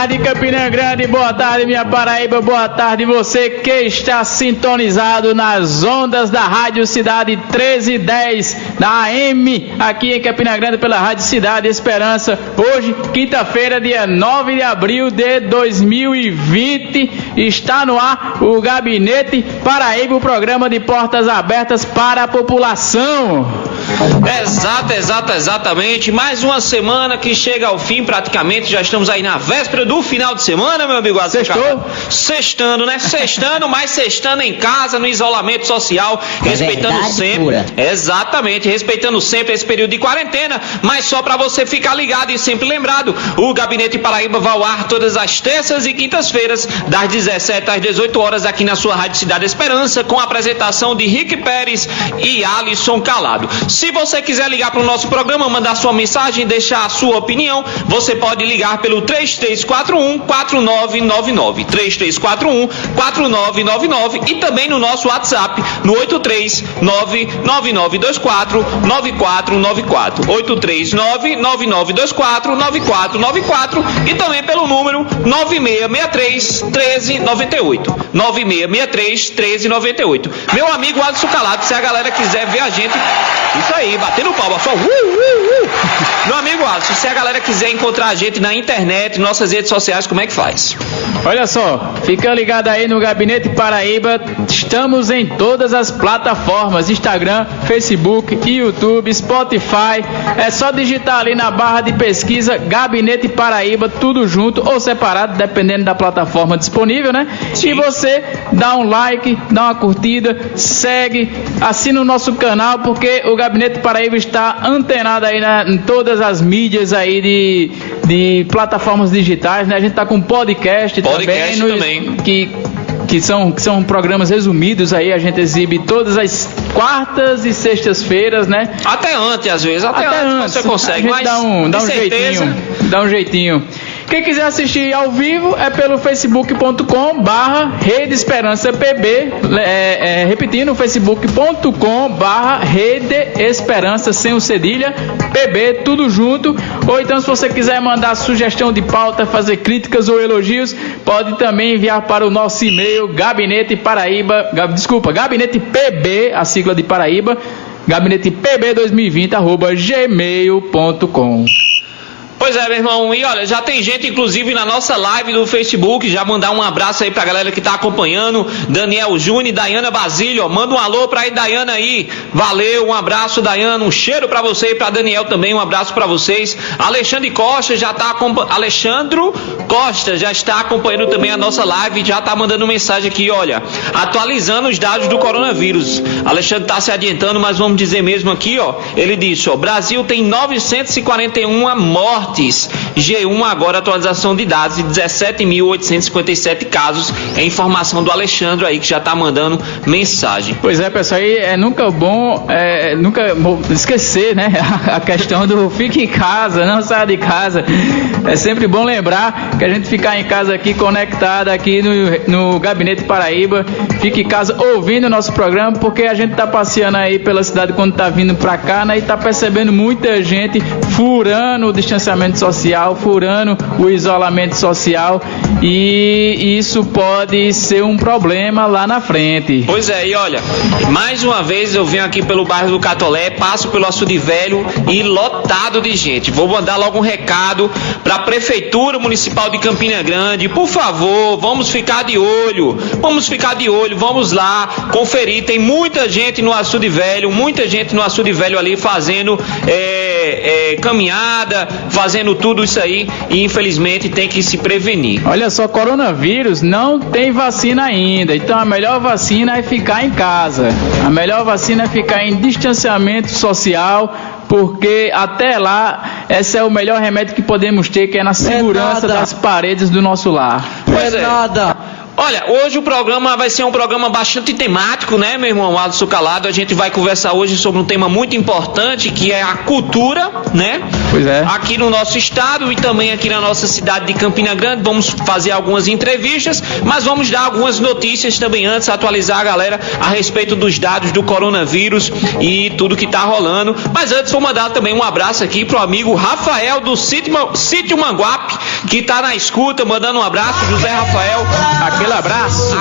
tarde, Campina Grande, boa tarde, minha Paraíba, boa tarde, você que está sintonizado nas ondas da Rádio Cidade 1310, da AM, aqui em Campina Grande, pela Rádio Cidade Esperança. Hoje, quinta-feira, dia 9 de abril de 2020, está no ar o Gabinete Paraíba, o programa de portas abertas para a população. Exatamente. Mais uma semana que chega ao fim, praticamente. Já estamos aí na véspera do final de semana, meu amigo. Sextou? Sextando, né? Sextando, mas sextando em casa, no isolamento social, respeitando sempre. Pura. Exatamente, respeitando sempre esse período de quarentena. Mas só para você ficar ligado e sempre lembrado, o Gabinete Paraíba vai ao ar todas as terças e quintas-feiras, das 17 às 18 horas, aqui na sua Rádio Cidade Esperança, com a apresentação de Rick Pérez e Alisson Calado. Se você quiser ligar para o nosso programa, mandar sua mensagem, deixar a sua opinião, você pode ligar pelo 3341-4999, 3341-4999 e também no nosso WhatsApp, no 83999249494, 83999249494 e também pelo número 9663-1398, 9663-1398. Meu amigo Alisson Calado, se a galera quiser ver a gente... Isso aí, batendo palma, só Meu amigo Alisson, se a galera quiser encontrar a gente na internet, nossas redes sociais, como é que faz? Olha só, fica ligado aí no Gabinete Paraíba, estamos em todas as plataformas, Instagram, Facebook, YouTube, Spotify, é só digitar ali na barra de pesquisa Gabinete Paraíba, tudo junto ou separado, dependendo da plataforma disponível, né? Sim. E você dá um like, dá uma curtida, segue, assina o nosso canal, porque o Gabinete Paraíba está antenado aí em todas as mídias aí de plataformas digitais, né? A gente tá com podcast também. Que são programas resumidos aí, a gente exibe todas as quartas e sextas-feiras, né? Até antes, às vezes, até antes você consegue, mas dá um jeitinho. Quem quiser assistir ao vivo é pelo facebook.com/Rede Esperança PB, repetindo, facebook.com/Rede Esperança, sem o cedilha, PB, tudo junto. Ou então, se você quiser mandar sugestão de pauta, fazer críticas ou elogios, pode também enviar para o nosso e-mail, Gabinete PB, a sigla de Paraíba, gabinetepb2020@gmail.com. Pois é, meu irmão, e olha, já tem gente, inclusive, na nossa live do Facebook, já mandar um abraço aí pra galera que tá acompanhando, Daniel Júnior e Dayana Basílio, ó, manda um alô pra aí, Dayana aí, valeu, um abraço, Dayana, um cheiro pra você e pra Daniel também, um abraço pra vocês. Alexandro Costa já está acompanhando também a nossa live, já tá mandando mensagem aqui, olha, atualizando os dados do coronavírus. Alexandre tá se adiantando, mas vamos dizer mesmo aqui, ó, ele disse, ó, Brasil tem 941 mortes, G1 agora, atualização de dados de 17.857 casos, é informação do Alexandre aí, que já tá mandando mensagem. Pois é, pessoal, aí é nunca bom esquecer, né, a questão do fique em casa, não saia de casa, é sempre bom lembrar que a gente ficar em casa aqui, conectado aqui no Gabinete Paraíba, fique em casa ouvindo o nosso programa, porque a gente tá passeando aí pela cidade quando tá vindo pra cá, né, e tá percebendo muita gente furando o distanciamento social, furando o isolamento social, e isso pode ser um problema lá na frente. Pois é, e olha, mais uma vez eu venho aqui pelo bairro do Catolé, passo pelo Açude Velho e lotado de gente. Vou mandar logo um recado para a Prefeitura Municipal de Campina Grande, por favor, vamos ficar de olho, vamos lá conferir, tem muita gente no Açude Velho ali fazendo caminhada, fazendo tudo isso aí, e infelizmente tem que se prevenir. Olha só, coronavírus não tem vacina ainda, então a melhor vacina é ficar em casa, a melhor vacina é ficar em distanciamento social, porque até lá, esse é o melhor remédio que podemos ter, que é na segurança das paredes do nosso lar. Pois é. Olha, hoje o programa vai ser um programa bastante temático, né, meu irmão Alisson Calado? A gente vai conversar hoje sobre um tema muito importante, que é a cultura, né? Pois é. Aqui no nosso estado e também aqui na nossa cidade de Campina Grande. Vamos fazer algumas entrevistas, mas vamos dar algumas notícias também antes, atualizar a galera a respeito dos dados do coronavírus e tudo que tá rolando. Mas antes vou mandar também um abraço aqui pro amigo Rafael do Sítio Manguape, que tá na escuta, mandando um abraço. José Rafael,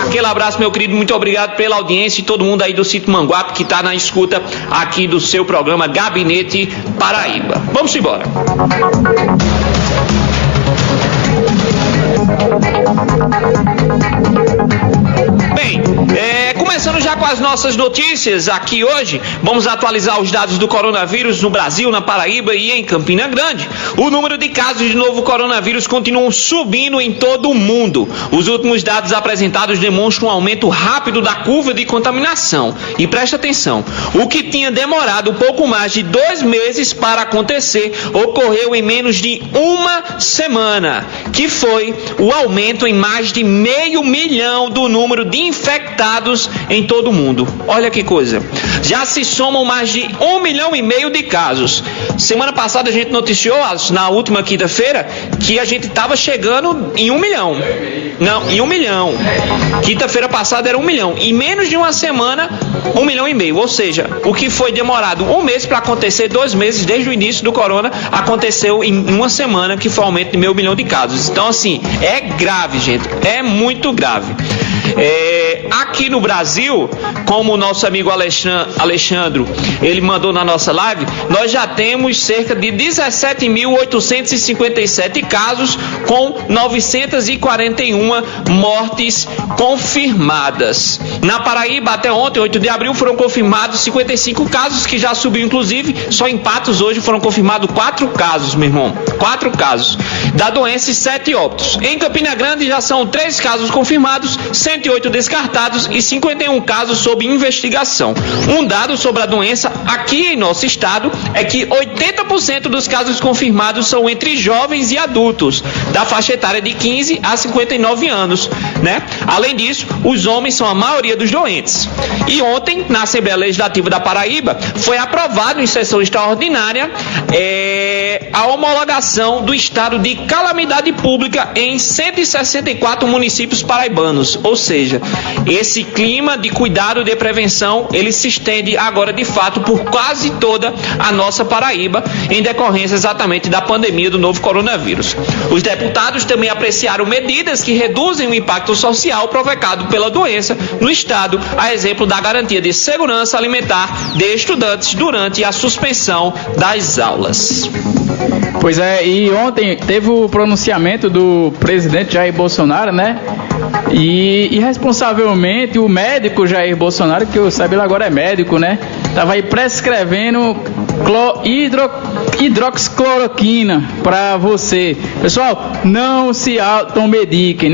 aquele abraço, meu querido, muito obrigado pela audiência e todo mundo aí do Sítio Manguape que tá na escuta aqui do seu programa Gabinete Paraíba. Vamos embora. Bem, começando já com as nossas notícias aqui hoje, vamos atualizar os dados do coronavírus no Brasil, na Paraíba e em Campina Grande. O número de casos de novo coronavírus continuam subindo em todo o mundo. Os últimos dados apresentados demonstram um aumento rápido da curva de contaminação. E presta atenção, o que tinha demorado pouco mais de 2 meses para acontecer, ocorreu em menos de uma semana, que foi o aumento em mais de 500 mil do número de infectados em todo o mundo. Olha que coisa. Já se somam mais de 1,5 milhão de casos. Semana passada a gente noticiou, na última quinta-feira, que a gente estava chegando em 1 milhão. Não, em 1 milhão. Quinta-feira passada era 1 milhão. Em menos de uma semana, 1,5 milhão. Ou seja, o que foi demorado 1 mês para acontecer, 2 meses desde o início do corona, aconteceu em uma semana, que foi o aumento de 500 mil de casos. Então, assim, é grave, gente. É muito grave. Aqui no Brasil, como o nosso amigo Alexandre, ele mandou na nossa live, nós já temos cerca de 17.857 casos com 941 mortes confirmadas. Na Paraíba, até ontem, 8 de abril, foram confirmados 55 casos, que já subiu inclusive, só em Patos hoje foram confirmados 4 casos, meu irmão. 4 casos da doença e 7 óbitos. Em Campina Grande já são 3 casos confirmados, 108 descartados e 51 casos sob investigação. Um dado sobre a doença aqui em nosso estado é que 80% dos casos confirmados são entre jovens e adultos, da faixa etária de 15 a 59 anos, né? Além disso, os homens são a maioria dos doentes. E ontem, na Assembleia Legislativa da Paraíba, foi aprovado em sessão extraordinária a homologação do estado de calamidade pública em 164 municípios paraibanos, ou seja, esse clima de cuidado e de prevenção, ele se estende agora de fato por quase toda a nossa Paraíba, em decorrência exatamente da pandemia do novo coronavírus. Os deputados também apreciaram medidas que reduzem o impacto social provocado pela doença no estado, a exemplo da garantia de segurança alimentar de estudantes durante a suspensão das aulas. Pois é, e ontem teve o pronunciamento do presidente Jair Bolsonaro, né? E irresponsavelmente o médico Jair Bolsonaro, que eu saiba ele agora é médico, né? Tava aí prescrevendo hidroxicloroquina para você. Pessoal, não se automediquem.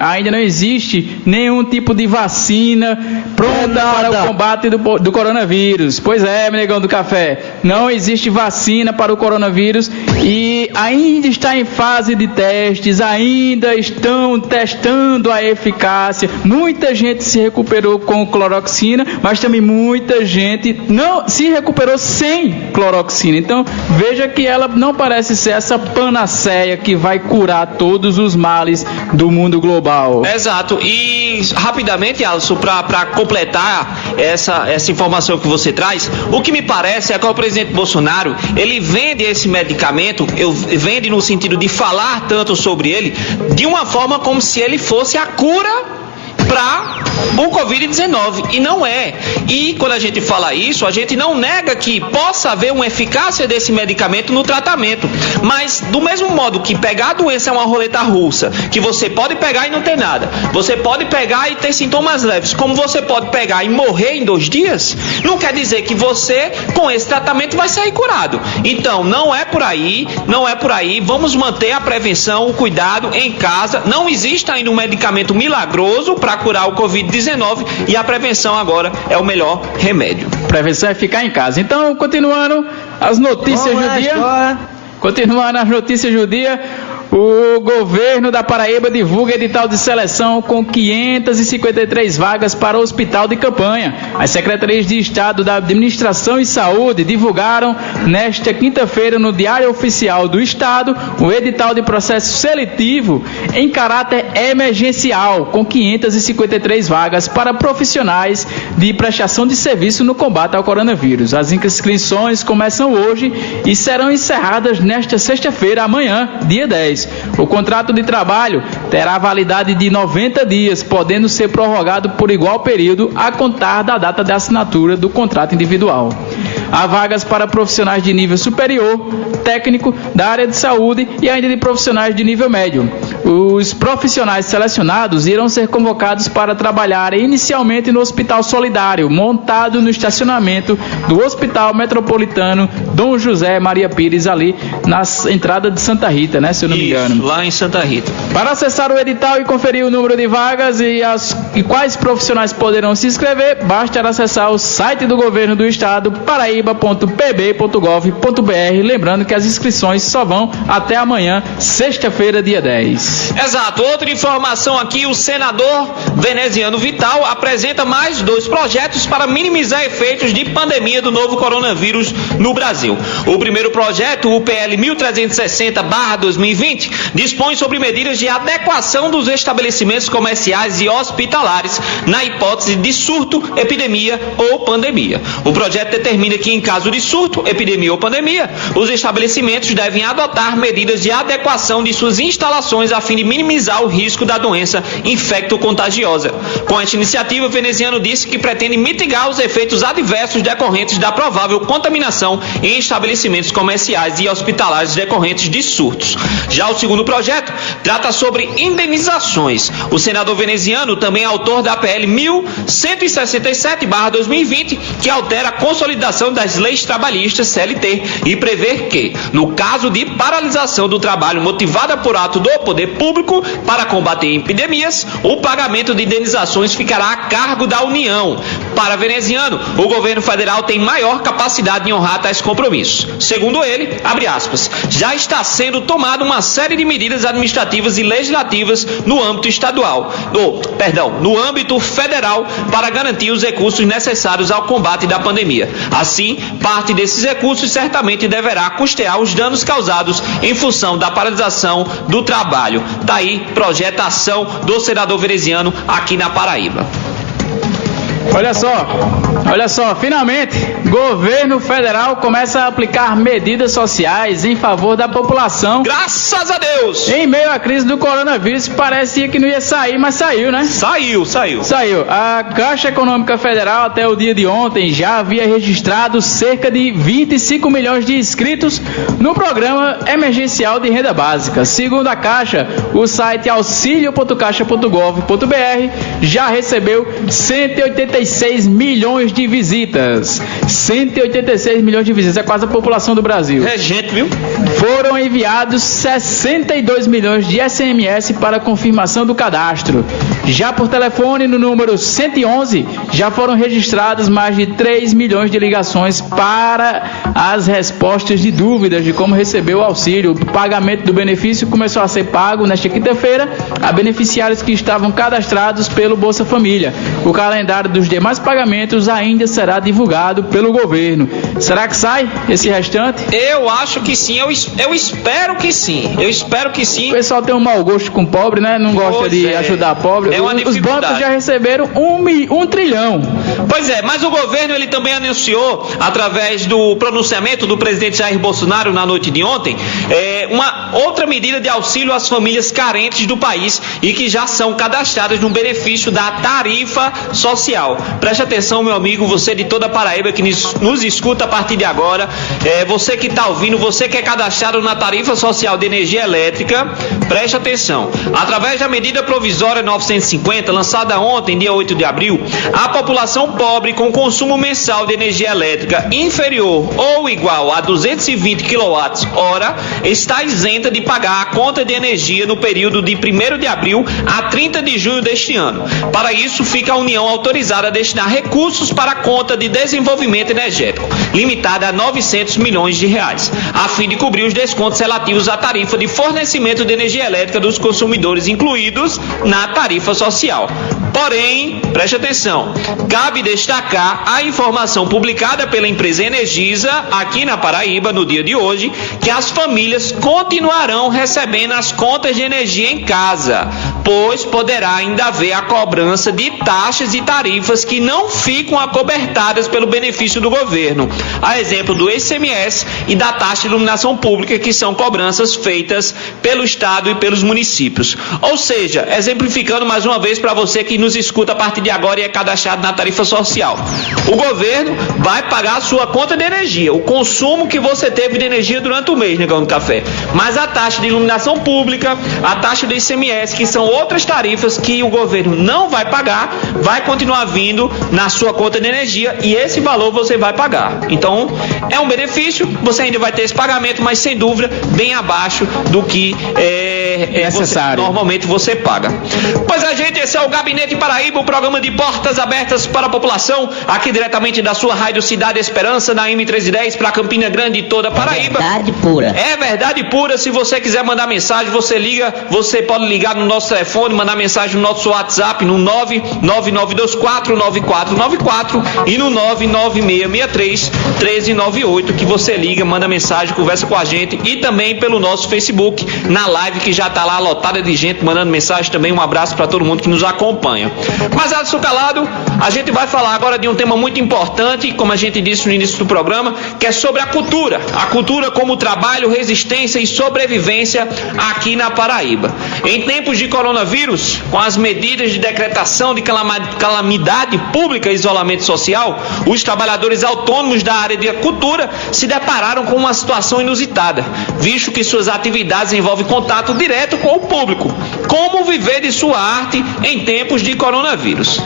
Ainda não existe nenhum tipo de vacina pronta para o combate do coronavírus. Pois é, negão do café. Não existe vacina para o coronavírus e ainda está em fase de testes, ainda estão testando a eficácia. Muita gente se recuperou com cloroquina, mas também muita gente não se recuperou sem cloroquina. Então, veja que ela não parece ser essa panaceia que vai curar todos os males do mundo global. Exato. E rapidamente, Alisson, para completar essa informação que você traz, o que me parece é que o presidente Bolsonaro, ele vende esse medicamento, vende no sentido de falar tanto sobre ele, de uma forma como se ele fosse a cura para o Covid-19, e não é. E quando a gente fala isso, a gente não nega que possa haver uma eficácia desse medicamento no tratamento, mas do mesmo modo que pegar a doença é uma roleta russa, que você pode pegar e não ter nada, você pode pegar e ter sintomas leves, como você pode pegar e morrer em 2 dias, não quer dizer que você com esse tratamento vai sair curado. Então não é por aí, vamos manter a prevenção, o cuidado em casa. Não existe ainda um medicamento milagroso para curar o Covid-19 e a prevenção agora é o melhor remédio. Prevenção é ficar em casa. Então, continuando as notícias do dia. Continuando as notícias do dia, O governo da Paraíba divulga edital de seleção com 553 vagas para o hospital de campanha. As secretarias de Estado da Administração e Saúde divulgaram nesta quinta-feira no Diário Oficial do Estado o edital de processo seletivo em caráter emergencial com 553 vagas para profissionais de prestação de serviço no combate ao coronavírus. As inscrições começam hoje e serão encerradas nesta sexta-feira, amanhã, dia 10. O contrato de trabalho terá validade de 90 dias, podendo ser prorrogado por igual período a contar da data de assinatura do contrato individual. Há vagas para profissionais de nível superior, técnico, da área de saúde e ainda de profissionais de nível médio. Os profissionais selecionados irão ser convocados para trabalhar inicialmente no Hospital Solidário, montado no estacionamento do Hospital Metropolitano Dom José Maria Pires, ali na entrada de Santa Rita, né, se eu não me engano. Lá em Santa Rita. Para acessar o edital e conferir o número de vagas e quais profissionais poderão se inscrever, basta acessar o site do Governo do Estado, paraíba.pb.gov.br, lembrando que as inscrições só vão até amanhã, sexta-feira, dia 10. Exato. Outra informação aqui, o senador Veneziano Vital apresenta mais 2 projetos para minimizar efeitos de pandemia do novo coronavírus no Brasil. O primeiro projeto, o PL 1360/2020, dispõe sobre medidas de adequação dos estabelecimentos comerciais e hospitalares na hipótese de surto, epidemia ou pandemia. O projeto determina que, em caso de surto, epidemia ou pandemia, os estabelecimentos devem adotar medidas de adequação de suas instalações a fim de minimizar o risco da doença infecto-contagiosa. Com esta iniciativa, o Veneziano disse que pretende mitigar os efeitos adversos decorrentes da provável contaminação em estabelecimentos comerciais e hospitalares decorrentes de surtos. Já o segundo projeto trata sobre indenizações. O senador veneziano também é autor da PL 1167/2020, que altera a consolidação das leis trabalhistas CLT e prevê que, no caso de paralisação do trabalho motivada por ato do poder público para combater epidemias, o pagamento de indenizações ficará a cargo da União. Para Veneziano, o governo federal tem maior capacidade de honrar tais compromissos. Segundo ele, abre aspas, já está sendo tomada uma série de medidas administrativas e legislativas no âmbito no âmbito federal para garantir os recursos necessários ao combate da pandemia. Assim, parte desses recursos certamente deverá custear os danos causados em função da paralisação do trabalho. Daí, projetação do senador veneziano aqui na Paraíba. Olha só, finalmente, governo federal começa a aplicar medidas sociais em favor da população. Graças a Deus! Em meio à crise do coronavírus, parecia que não ia sair, mas saiu, né? Saiu. A Caixa Econômica Federal, até o dia de ontem, já havia registrado cerca de 25 milhões de inscritos no Programa Emergencial de Renda Básica. Segundo a Caixa, o site auxilio.caixa.gov.br já recebeu 186 milhões de visitas. 186 milhões de visitas, é quase a população do Brasil. É gente, viu? Foram enviados 62 milhões de SMS para confirmação do cadastro. Já por telefone, no número 111, já foram registradas mais de 3 milhões de ligações para as respostas de dúvidas de como receber o auxílio. O pagamento do benefício começou a ser pago nesta quinta-feira a beneficiários que estavam cadastrados pelo Bolsa Família. O calendário dos demais pagamentos ainda será divulgado pelo governo. Será que sai esse restante? Eu acho que sim, eu espero que sim. O pessoal tem um mau gosto com pobre, né? Não gosta de ajudar pobre. Os bancos já receberam 1 trilhão. Pois é, mas o governo ele também anunciou, através do pronunciamento do presidente Jair Bolsonaro na noite de ontem, uma outra medida de auxílio às famílias carentes do país e que já são cadastradas no benefício da tarifa social. Preste atenção, meu amigo, você de toda a Paraíba que nos escuta a partir de agora, você que está ouvindo, você que é cadastrado na tarifa social de energia elétrica, preste atenção. Através da medida provisória 950, lançada ontem, dia 8 de abril, a população pobre com consumo mensal de energia elétrica inferior ou igual a 220 kWh está isenta de pagar a conta de energia no período de 1º de abril a 30 de junho deste ano. Para isso, fica a União autorizada a destinar recursos para a conta de desenvolvimento energético. limitada a R$900 milhões, a fim de cobrir os descontos relativos à tarifa de fornecimento de energia elétrica dos consumidores incluídos na tarifa social. Porém, preste atenção, cabe destacar a informação publicada pela empresa Energisa aqui na Paraíba no dia de hoje, que as famílias continuarão recebendo as contas de energia em casa, pois poderá ainda haver a cobrança de taxas e tarifas que não ficam acobertadas pelo benefício do governo, a exemplo do ICMS e da taxa de iluminação pública, que são cobranças feitas pelo Estado e pelos municípios. Ou seja, exemplificando mais uma vez para você que nos escuta a partir de agora e é cadastrado na tarifa social, o governo vai pagar a sua conta de energia, o consumo que você teve de energia durante o mês, Negão do Café, mas a taxa de iluminação pública, a taxa do ICMS, que são outras tarifas que o governo não vai pagar, vai continuar vindo na sua conta de energia e esse valor você vai pagar. Então, é um benefício, você ainda vai ter esse pagamento, mas sem dúvida, bem abaixo do que necessário. Normalmente você paga. Pois a gente, esse é o Gabinete Paraíba, o programa de portas abertas para a população, aqui diretamente da sua Rádio Cidade Esperança, na M1310, para Campina Grande e toda a Paraíba. É verdade pura. É verdade pura. Se você quiser mandar mensagem, você liga, você pode ligar no nosso telefone, mandar mensagem no nosso WhatsApp, no 999249494 e no 996631398, que você liga, manda mensagem, conversa com a gente, e também pelo nosso Facebook, na live que já está lá lotada de gente mandando mensagem também. Um abraço para todo mundo que nos acompanha. Mas, Alisson Calado, a gente vai falar agora de um tema muito importante, como a gente disse no início do programa, que é sobre a cultura como trabalho, resistência e sobrevivência aqui na Paraíba. Em tempos de coronavírus, com as medidas de decretação de calamidade pública e isolamento social, os trabalhadores autônomos da área de cultura se depararam com uma situação inusitada, visto que suas atividades envolvem contato direto com o público. Como viver de sua arte em tempos de coronavírus?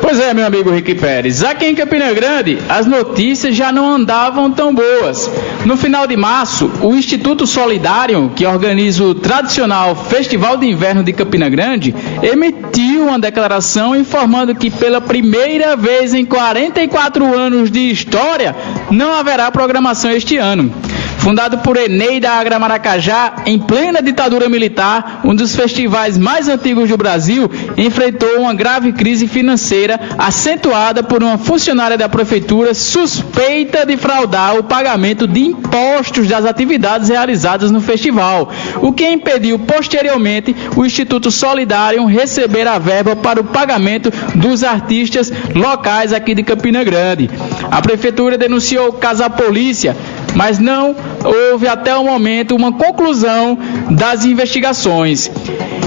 Pois é, meu amigo Rick Pérez, aqui em Campina Grande as notícias já não andavam tão boas. No final de março, o Instituto Solidário, que organiza o tradicional Festival de Inverno de Campina Grande, emitiu uma declaração informando que pela primeira vez em 44 anos de história não haverá programação este ano. Fundado por Eneida Agra Maracajá, em plena ditadura militar, um dos festivais mais antigos do Brasil, enfrentou uma grave crise financeira acentuada por uma funcionária da prefeitura suspeita de fraudar o pagamento de impostos das atividades realizadas no festival, o que impediu posteriormente o Instituto Solidário receber a verba para o pagamento dos artistas locais aqui de Campina Grande. A prefeitura denunciou o caso à polícia, mas não houve até o momento uma conclusão das investigações.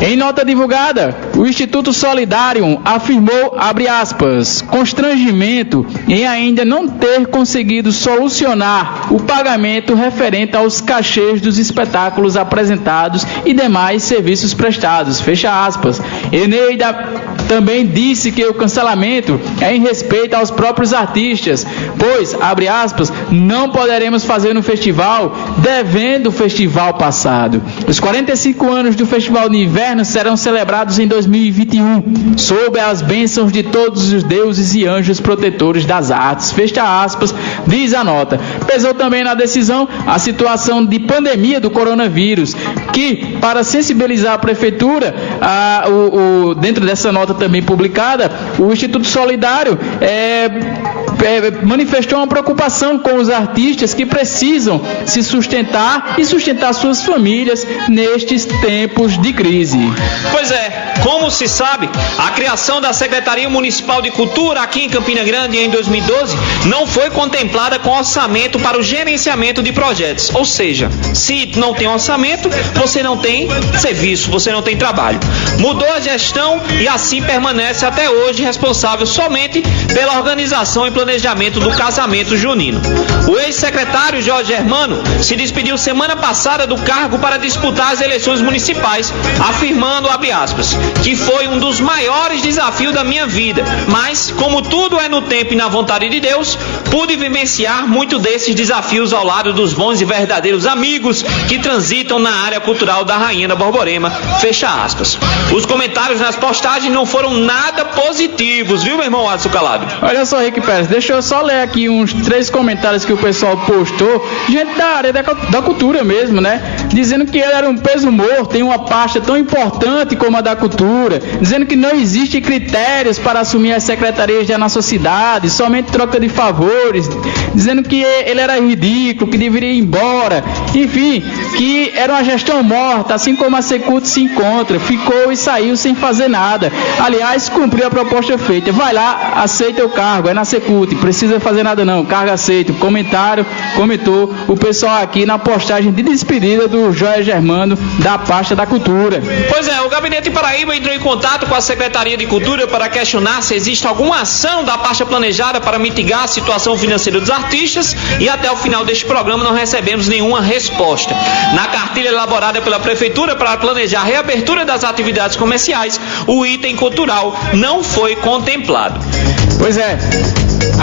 Em nota divulgada, o Instituto Solidário afirmou, abre aspas, constrangimento em ainda não ter conseguido solucionar o pagamento referente aos cachês dos espetáculos apresentados e demais serviços prestados, fecha aspas. Eneida também disse que o cancelamento é em respeito aos próprios artistas, pois, abre aspas, não poderemos fazer no festival devendo o festival passado. Os 45 anos do Festival de Inverno serão celebrados em 2021, sob as bênçãos de todos os deuses e anjos protetores das artes, fecha aspas, diz a nota. Pesou também na decisão a situação de pandemia do coronavírus, que, para sensibilizar a prefeitura, dentro dessa nota também publicada, o Instituto Solidário manifestou uma preocupação com os artistas que precisam se sustentar e sustentar suas famílias nestes tempos de crise. Pois é, como se sabe, a criação da Secretaria Municipal de Cultura aqui em Campina Grande em 2012 não foi contemplada com orçamento para o gerenciamento de projetos. Ou seja, se não tem orçamento, você não tem serviço, você não tem trabalho. Mudou a gestão e assim permanece até hoje responsável somente pela organização e planejamento do casamento junino. O ex-secretário Jorge Germano se despediu semana passada do cargo para disputar as eleições municipais, afirmando, abre aspas, que foi um dos maiores desafios da minha vida, mas, como tudo é no tempo e na vontade de Deus, pude vivenciar muito desses desafios ao lado dos bons e verdadeiros amigos que transitam na área cultural da Rainha da Borborema, fecha aspas. Os comentários nas postagens não foram nada positivos, viu, meu irmão Adson Calado? Olha só, Rick Pérez, deixa deixa eu só ler aqui uns 3 comentários que o pessoal postou, gente da área da cultura mesmo, né? Dizendo que ele era um peso morto em uma pasta tão importante como a da cultura, dizendo que não existe critérios para assumir as secretarias da nossa cidade, somente troca de favores, dizendo que ele era ridículo, que deveria ir embora, enfim, que era uma gestão morta, assim como a Secult se encontra, ficou e saiu sem fazer nada. Aliás, cumpriu a proposta feita. Vai lá, aceita o cargo, é na Secult, precisa fazer nada não, cargo aceito. Comentou o pessoal aqui na postagem de despedida do Joia Germano da pasta da cultura. Pois é, o Gabinete Paraíba entrou em contato com a Secretaria de Cultura para questionar se existe alguma ação da pasta planejada para mitigar a situação financeira dos artistas, e até o final deste programa não recebemos nenhuma resposta. Na cartilha elaborada pela Prefeitura para planejar a reabertura das atividades comerciais, o item cultural não foi contemplado. Pois é,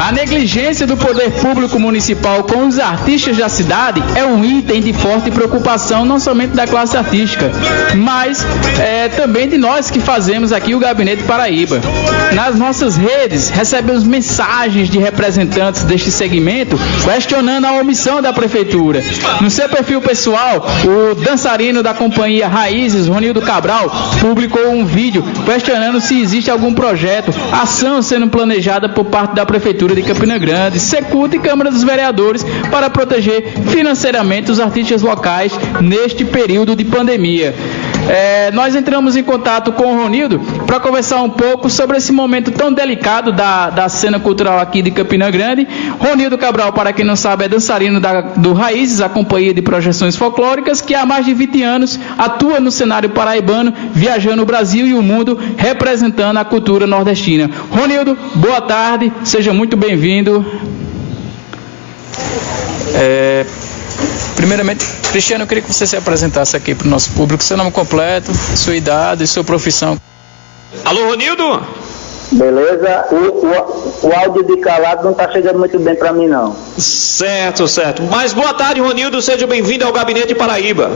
a negligência do poder público municipal com os artistas da cidade é um item de forte preocupação, não somente da classe artística, mas também de nós que fazemos aqui o Gabinete Paraíba. Nas nossas redes, recebemos mensagens de representantes deste segmento questionando a omissão da Prefeitura. No seu perfil pessoal, o dançarino da companhia Raízes, Ronildo Cabral, publicou um vídeo questionando se existe algum projeto, ação sendo planejada por parte da Prefeitura de Campina Grande, Secult e Câmara dos Vereadores para proteger financeiramente os artistas locais neste período de pandemia. Nós entramos em contato com o Ronildo para conversar um pouco sobre esse momento tão delicado da cena cultural aqui de Campina Grande. Ronildo Cabral, para quem não sabe, é dançarino do Raízes, a companhia de projeções folclóricas, que há mais de 20 anos atua no cenário paraibano, viajando o Brasil e o mundo, representando a cultura nordestina. Ronildo, boa tarde, seja muito bem-vindo. Primeiramente, Cristiano, eu queria que você se apresentasse aqui para o nosso público, seu nome completo, sua idade, sua profissão. Alô, Ronildo? Beleza, o áudio de calado não está chegando muito bem para mim, não. Certo. Mas boa tarde, Ronildo, seja bem-vindo ao Gabinete Paraíba.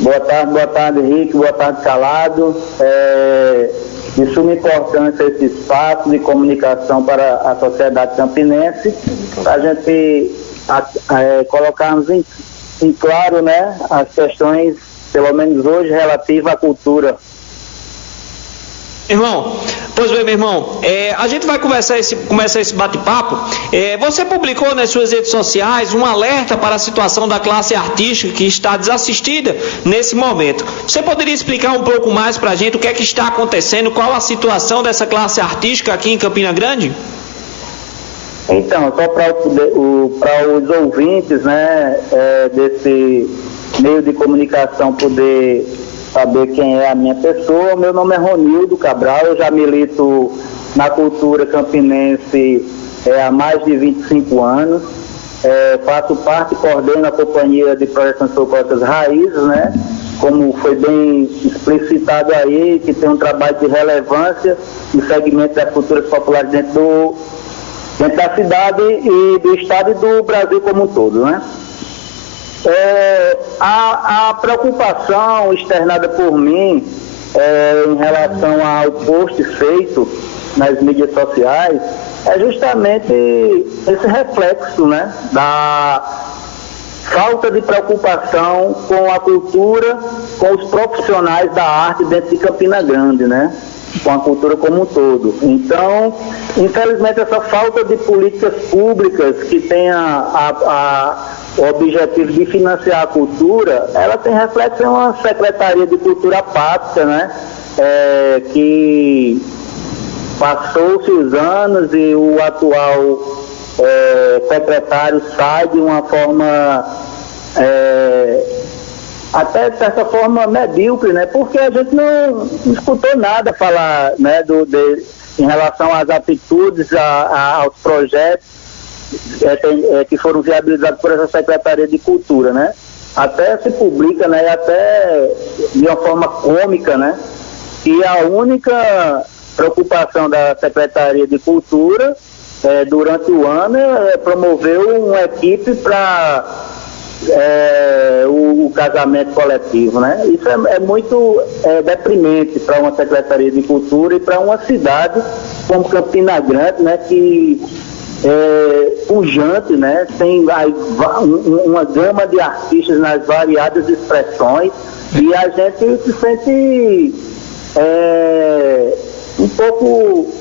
Boa tarde, Henrique, boa tarde, Calado. De suma importância esse espaço de comunicação para a sociedade campinense, para a gente colocarmos em claro, né, as questões, pelo menos hoje, relativas à cultura. Irmão, pois bem, meu irmão, a gente vai começar esse bate-papo. Você publicou nas suas redes sociais um alerta para a situação da classe artística que está desassistida nesse momento. Você poderia explicar um pouco mais para a gente o que é que está acontecendo, qual a situação dessa classe artística aqui em Campina Grande? Então, só para os ouvintes, né, desse meio de comunicação poder saber quem é a minha pessoa, meu nome é Ronildo Cabral, eu já milito na cultura campinense há mais de 25 anos, faço parte, coordeno a companhia de projeções folclóricas Raízes, né, como foi bem explicitado aí, que tem um trabalho de relevância no segmento das culturas populares dentro da cidade e do estado e do Brasil como um todo, né? A preocupação externada por mim em relação ao post feito nas mídias sociais é justamente esse reflexo, né, da falta de preocupação com a cultura, com os profissionais da arte dentro de Campina Grande, né? Com a cultura como um todo. Então, infelizmente, essa falta de políticas públicas que tenha o objetivo de financiar a cultura, ela tem reflexo em uma Secretaria de Cultura apática, né? Que passou-se os anos e o atual secretário sai de uma forma até de certa forma medíocre, né? Porque a gente não escutou nada falar, né, em relação às atitudes, aos projetos que foram viabilizados por essa Secretaria de Cultura, né? Até se publica, né, até de uma forma cômica, né, que a única preocupação da Secretaria de Cultura durante o ano promover uma equipe para o casamento coletivo, né? Isso é muito deprimente para uma Secretaria de Cultura e para uma cidade como Campina Grande, né, que pujante, né, tem uma gama de artistas nas variadas expressões, e a gente se sente um pouco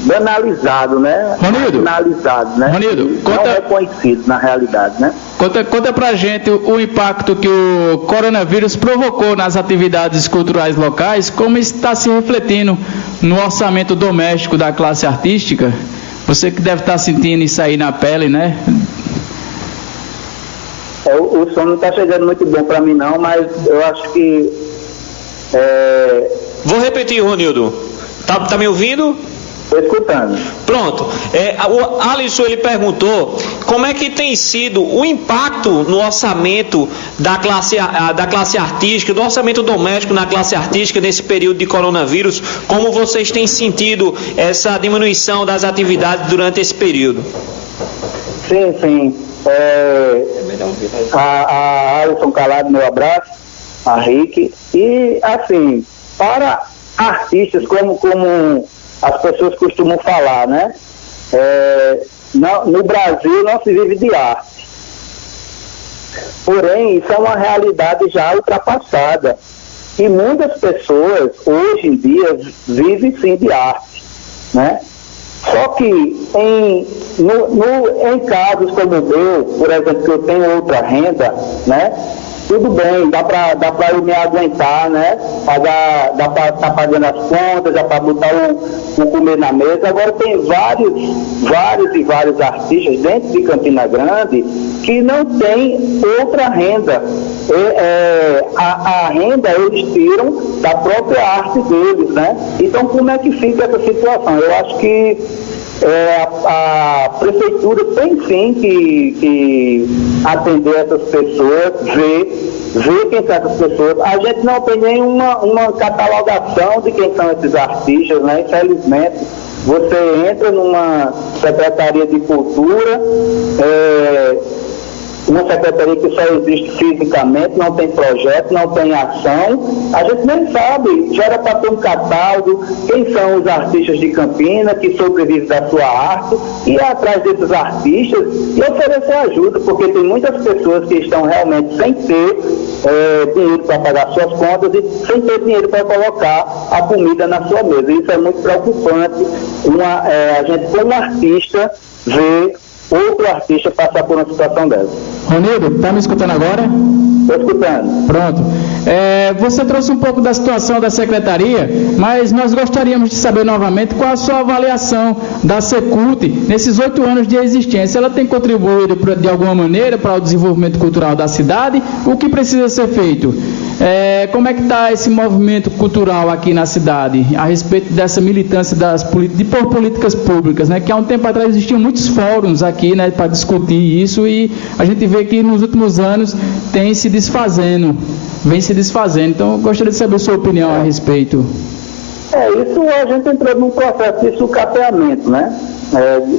banalizado, né? Banalizado, né? Ronildo, não reconhecido na realidade, né? Conta pra gente o impacto que o coronavírus provocou nas atividades culturais locais, como está se refletindo no orçamento doméstico da classe artística. Você que deve estar sentindo isso aí na pele, né? O som não está chegando muito bom para mim não, mas eu acho que... Vou repetir, Ronildo. Tá me ouvindo? Estou escutando. Pronto. O Alisson, ele perguntou como é que tem sido o impacto no orçamento da classe artística, do orçamento doméstico na classe artística nesse período de coronavírus, como vocês têm sentido essa diminuição das atividades durante esse período? Sim. A Alisson Calado, meu abraço, a Rick, e assim, para artistas como as pessoas costumam falar, né? No Brasil não se vive de arte. Porém, isso é uma realidade já ultrapassada. E muitas pessoas, hoje em dia, vivem sim de arte, né? Só que em casos como o meu, por exemplo, que eu tenho outra renda, né? Tudo bem, dá para eu me aguentar, né? Dá para estar pagando as contas, dá para botar o comer na mesa. Agora tem vários artistas dentro de Campina Grande que não tem outra renda. A renda eles tiram da própria arte deles, né? Então como é que fica essa situação? Eu acho que a prefeitura tem sim que atender essas pessoas, ver quem são essas pessoas. A gente não tem nenhuma catalogação de quem são esses artistas, né? Infelizmente, você entra numa Secretaria de Cultura, uma secretaria que só existe fisicamente, não tem projeto, não tem ação, a gente nem sabe, já era para ter um catálogo, quem são os artistas de Campina que sobrevivem da sua arte, e ir atrás desses artistas e oferecer ajuda, porque tem muitas pessoas que estão realmente sem ter dinheiro para pagar suas contas e sem ter dinheiro para colocar a comida na sua mesa. Isso é muito preocupante, a gente como artista ver outro artista passar por uma situação dessa. Ronildo, está me escutando agora? Estou escutando. Pronto. Você trouxe um pouco da situação da secretaria, mas nós gostaríamos de saber novamente qual a sua avaliação da Secult nesses 8 anos de existência. Ela tem contribuído de alguma maneira para o desenvolvimento cultural da cidade? O que precisa ser feito? Como é que está esse movimento cultural aqui na cidade, a respeito dessa militância por políticas públicas, né? Que há um tempo atrás existiam muitos fóruns aqui, né, para discutir isso, e a gente vê que nos últimos anos vem se desfazendo. Então, eu gostaria de saber a sua opinião a respeito. Isso a gente entrou num processo de sucateamento, né?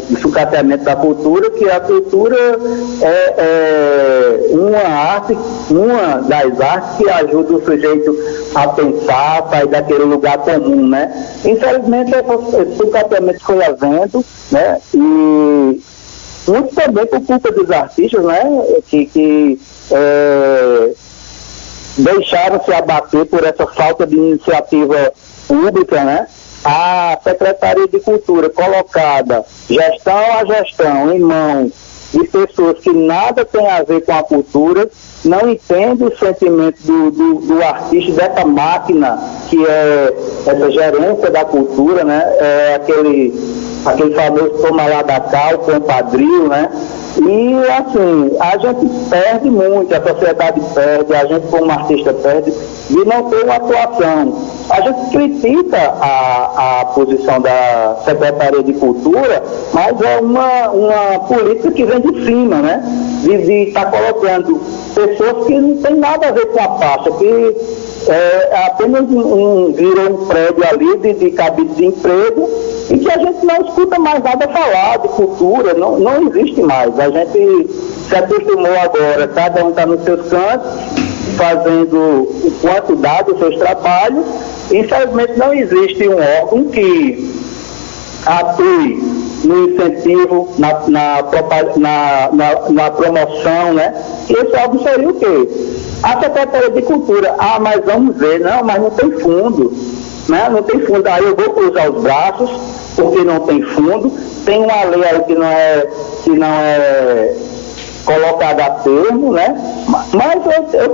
De sucateamento da cultura, que a cultura é uma das artes que ajuda o sujeito a pensar, a sair daquele lugar comum, né? Infelizmente, esse sucateamento foi havendo, né? E muito também por culpa dos artistas, né? Que deixaram se abater por essa falta de iniciativa pública, né? A Secretaria de Cultura colocada gestão a gestão em mãos de pessoas que nada tem a ver com a cultura, não entende o sentimento do artista, dessa máquina que é essa gerência da cultura, né? Aquele famoso toma lá da cá, o compadrio, né? E assim, a gente perde muito, a sociedade perde, a gente como artista perde de não ter uma atuação. A gente critica a posição da Secretaria de Cultura, mas é uma política que vem de cima, né? De estar colocando pessoas que não tem nada a ver com a faixa, que apenas virou um prédio ali de cabide de emprego, e que a gente não escuta mais nada falar de cultura, não existe mais. A gente se acostumou agora, cada um está nos seus cantos, fazendo o quanto dá dos seus trabalhos. Infelizmente não existe um órgão que atue no incentivo, na promoção, né? E esse órgão seria o quê? A Secretaria de Cultura. Ah, mas vamos ver, não, mas não tem fundo, né? Não tem fundo. Aí eu vou cruzar os braços, porque não tem fundo. Tem uma lei aí que não é colocada a termo, né? Mas eu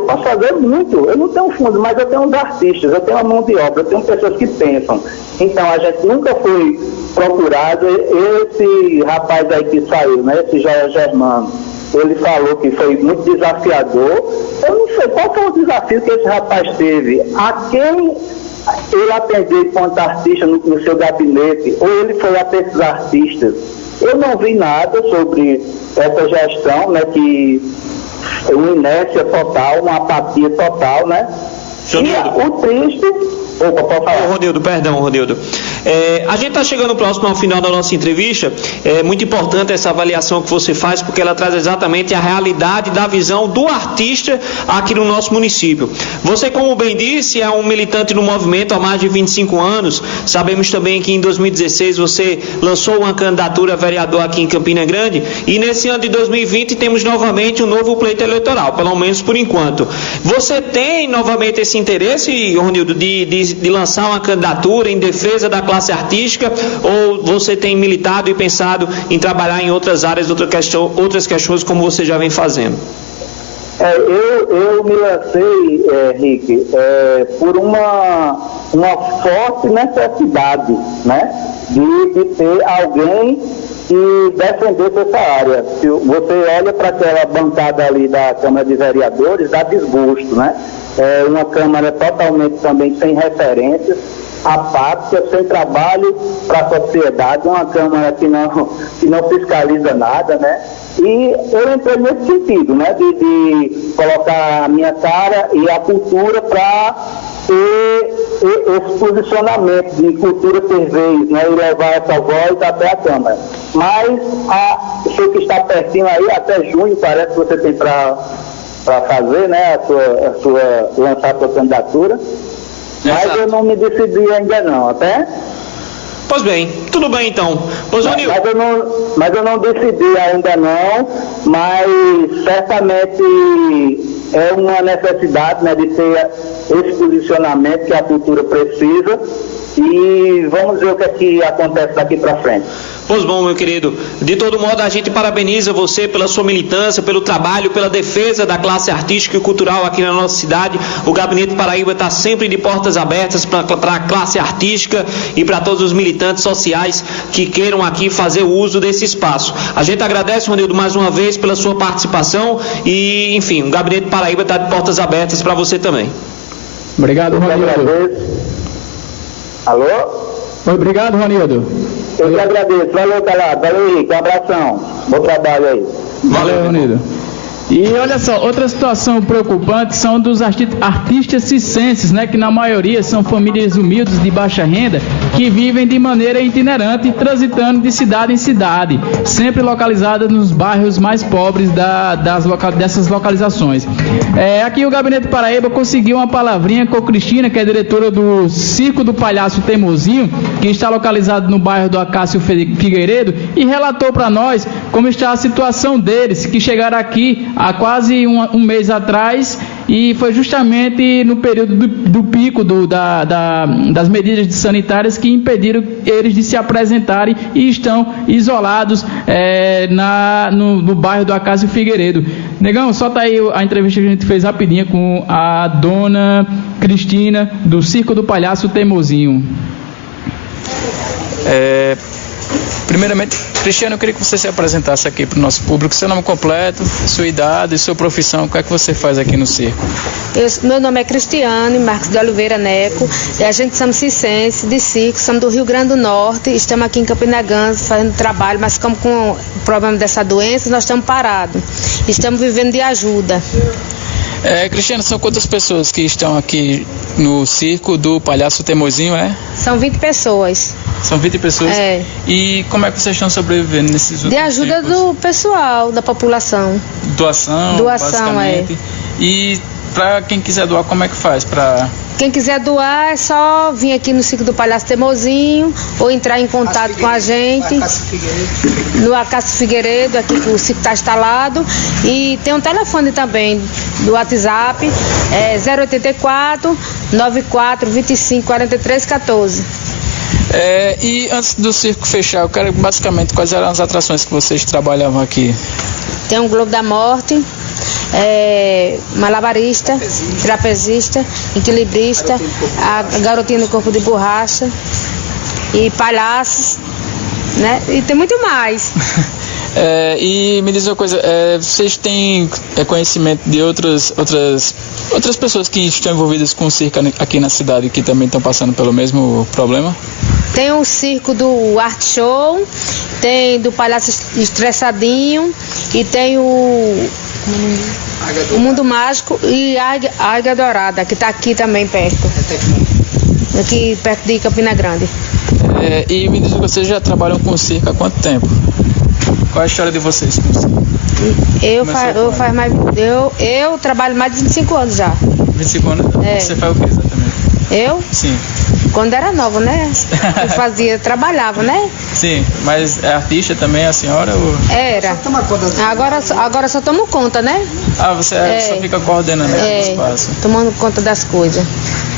posso fazer muito. Eu não tenho fundo, mas eu tenho uns artistas, eu tenho uma mão de obra, eu tenho pessoas que pensam. Então a gente nunca foi procurado. Esse rapaz aí que saiu, né? Esse Joia Germano, ele falou que foi muito desafiador. Eu não sei qual foi o desafio que esse rapaz teve. A quem ele atendeu enquanto artista no seu gabinete, ou ele foi até esses artistas? Eu não vi nada sobre essa gestão, né, que uma inércia total, uma apatia total, né? E o triste... Opa, pode falar. Ronildo. A gente está chegando próximo ao final da nossa entrevista. É muito importante essa avaliação que você faz, porque ela traz exatamente a realidade da visão do artista aqui no nosso município. Você, como bem disse, é um militante no movimento há mais de 25 anos. Sabemos também que em 2016 você lançou uma candidatura a vereador aqui em Campina Grande, e nesse ano de 2020 temos novamente um novo pleito eleitoral, pelo menos por enquanto. Você tem novamente esse interesse, Ronildo, de lançar uma candidatura em defesa da classe artística, ou você tem militado e pensado em trabalhar em outras áreas, outras questões, como você já vem fazendo? Eu me lancei, Rick, por uma forte necessidade, né, de ter alguém que defendesse essa área. Se você olha para aquela bancada ali da Câmara de Vereadores, dá desgosto, né? É uma Câmara totalmente também sem referências, apática, sem trabalho para a sociedade, uma Câmara que não fiscaliza nada, né? E eu entrei nesse sentido, né? De colocar a minha cara e a cultura para ter esse posicionamento de cultura ter vez, né? E levar essa voz até a Câmara. Mas sei que está pertinho aí, até junho, parece que você tem para fazer, né? Lançar a sua candidatura. Mas eu não me decidi ainda não, até? Pois bem, tudo bem então. Mas eu não decidi ainda não, mas certamente é uma necessidade, né, de ter esse posicionamento que a cultura precisa, e vamos ver o que é que acontece daqui para frente. Pois bom, meu querido, de todo modo a gente parabeniza você pela sua militância, pelo trabalho, pela defesa da classe artística e cultural aqui na nossa cidade. O Gabinete Paraíba está sempre de portas abertas para a classe artística e para todos os militantes sociais que queiram aqui fazer o uso desse espaço. A gente agradece, Ronildo, mais uma vez pela sua participação e, enfim, o Gabinete Paraíba está de portas abertas para você também. Obrigado, Ronildo. Alô? Obrigado, Ronildo. Eu que agradeço. Valeu, Calado. Valeu, Henrique. Um abração. Bom trabalho aí. Valeu, Ronildo. E olha só, outra situação preocupante são dos artistas circenses, né, que na maioria são famílias humildes de baixa renda que vivem de maneira itinerante, transitando de cidade em cidade, sempre localizadas nos bairros mais pobres dessas localizações. Aqui o Gabinete Paraíba conseguiu uma palavrinha com Cristina, que é diretora do Circo do Palhaço Teimosinho, que está localizado no bairro do Acácio Figueiredo, e relatou para nós como está a situação deles, que chegaram aqui há quase um mês atrás, e foi justamente no período do pico das medidas sanitárias que impediram eles de se apresentarem e estão isolados no bairro do Acácio Figueiredo. Negão, solta aí a entrevista que a gente fez rapidinha com a dona Cristina do Circo do Palhaço Teimosinho. Primeiramente, Cristiano, eu queria que você se apresentasse aqui para o nosso público, seu nome completo, sua idade, sua profissão, o que é que você faz aqui no circo? Meu nome é Cristiane Marques de Oliveira Neco, e a gente somos circenses de circo, somos do Rio Grande do Norte, estamos aqui em Campina Grande fazendo trabalho, mas como com o problema dessa doença, nós estamos parados, estamos vivendo de ajuda. Cristiano, são quantas pessoas que estão aqui no Circo do Palhaço Teimosinho, São 20 pessoas. São 20 pessoas? E como é que vocês estão sobrevivendo nesses últimos tempos? De ajuda do pessoal, da população. Doação, basicamente. E para quem quiser doar, como é que faz? Quem quiser doar é só vir aqui no Circo do Palhaço Teimosinho ou entrar em contato com a gente no Acácio Figueiredo, aqui que o circo está instalado. E tem um telefone também do WhatsApp, 084 94 25 43 14. E antes do circo fechar, eu quero basicamente quais eram as atrações que vocês trabalhavam aqui? Tem um Globo da Morte, malabarista, trapezista, equilibrista, a garotinha do corpo de borracha e palhaços, né? E tem muito mais. E me diz uma coisa, vocês têm conhecimento de outras pessoas que estão envolvidas com o circo aqui na cidade que também estão passando pelo mesmo problema? Tem o circo do Art Show, tem do Palhaço Estressadinho e tem o Mundo Mágico e a Águia Dourada, que está aqui também perto. Aqui perto de Campina Grande. E me diz, vocês já trabalham com circo há quanto tempo? Qual é a história de vocês com o circo? Eu trabalho mais de 25 anos já. 25 anos? Você faz o que exatamente? Eu? Sim. Quando era nova, né? Eu trabalhava, né? Sim, mas é artista também a senhora? Ou... Era. Agora só tomo conta, né? Você só fica coordenando o espaço. Tomando conta das coisas.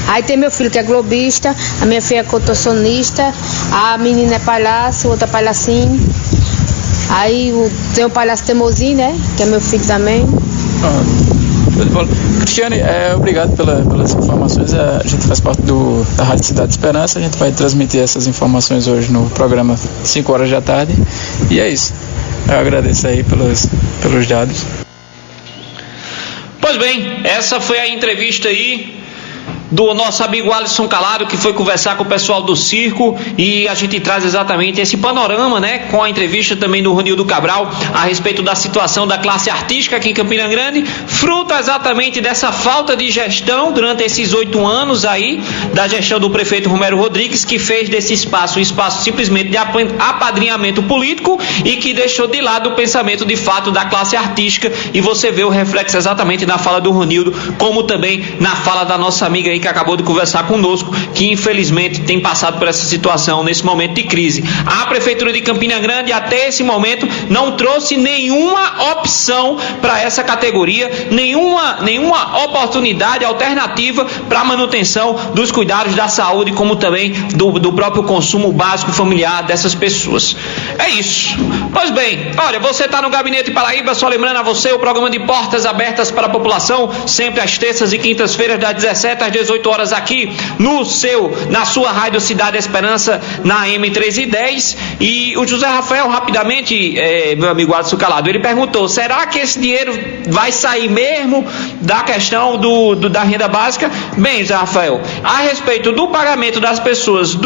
Aí tem meu filho que é globista, a minha filha é contorcionista, a menina é palhaço, outra palhacinho. Aí tem o Palhaço Teimosinho, né? Que é meu filho também. Cristiane, obrigado pelas informações. A gente faz parte da Rádio Cidade Esperança. A gente vai transmitir essas informações hoje no programa 5 horas da tarde. E é isso. Eu agradeço aí pelos dados. Pois bem, essa foi a entrevista aí do nosso amigo Alisson Calado, que foi conversar com o pessoal do circo, e a gente traz exatamente esse panorama, né, com a entrevista também do Ronildo Cabral a respeito da situação da classe artística aqui em Campina Grande, fruto exatamente dessa falta de gestão durante esses 8 anos aí, da gestão do prefeito Romero Rodrigues, que fez desse espaço um espaço simplesmente de apadrinhamento político e que deixou de lado o pensamento de fato da classe artística, e você vê o reflexo exatamente na fala do Ronildo, como também na fala da nossa amiga aí que acabou de conversar conosco, que infelizmente tem passado por essa situação nesse momento de crise. A Prefeitura de Campina Grande até esse momento não trouxe nenhuma opção para essa categoria, nenhuma oportunidade alternativa para a manutenção dos cuidados da saúde, como também do próprio consumo básico familiar dessas pessoas. É isso. Pois bem, olha, você está no Gabinete Paraíba, só lembrando a você o programa de portas abertas para a população, sempre às terças e quintas-feiras das 17 às 18 horas aqui na sua Rádio Cidade Esperança, na M310. E o José Rafael, rapidamente, meu amigo Alisson Calado, ele perguntou: será que esse dinheiro vai sair mesmo da questão da renda básica? Bem, José Rafael, a respeito do pagamento das pessoas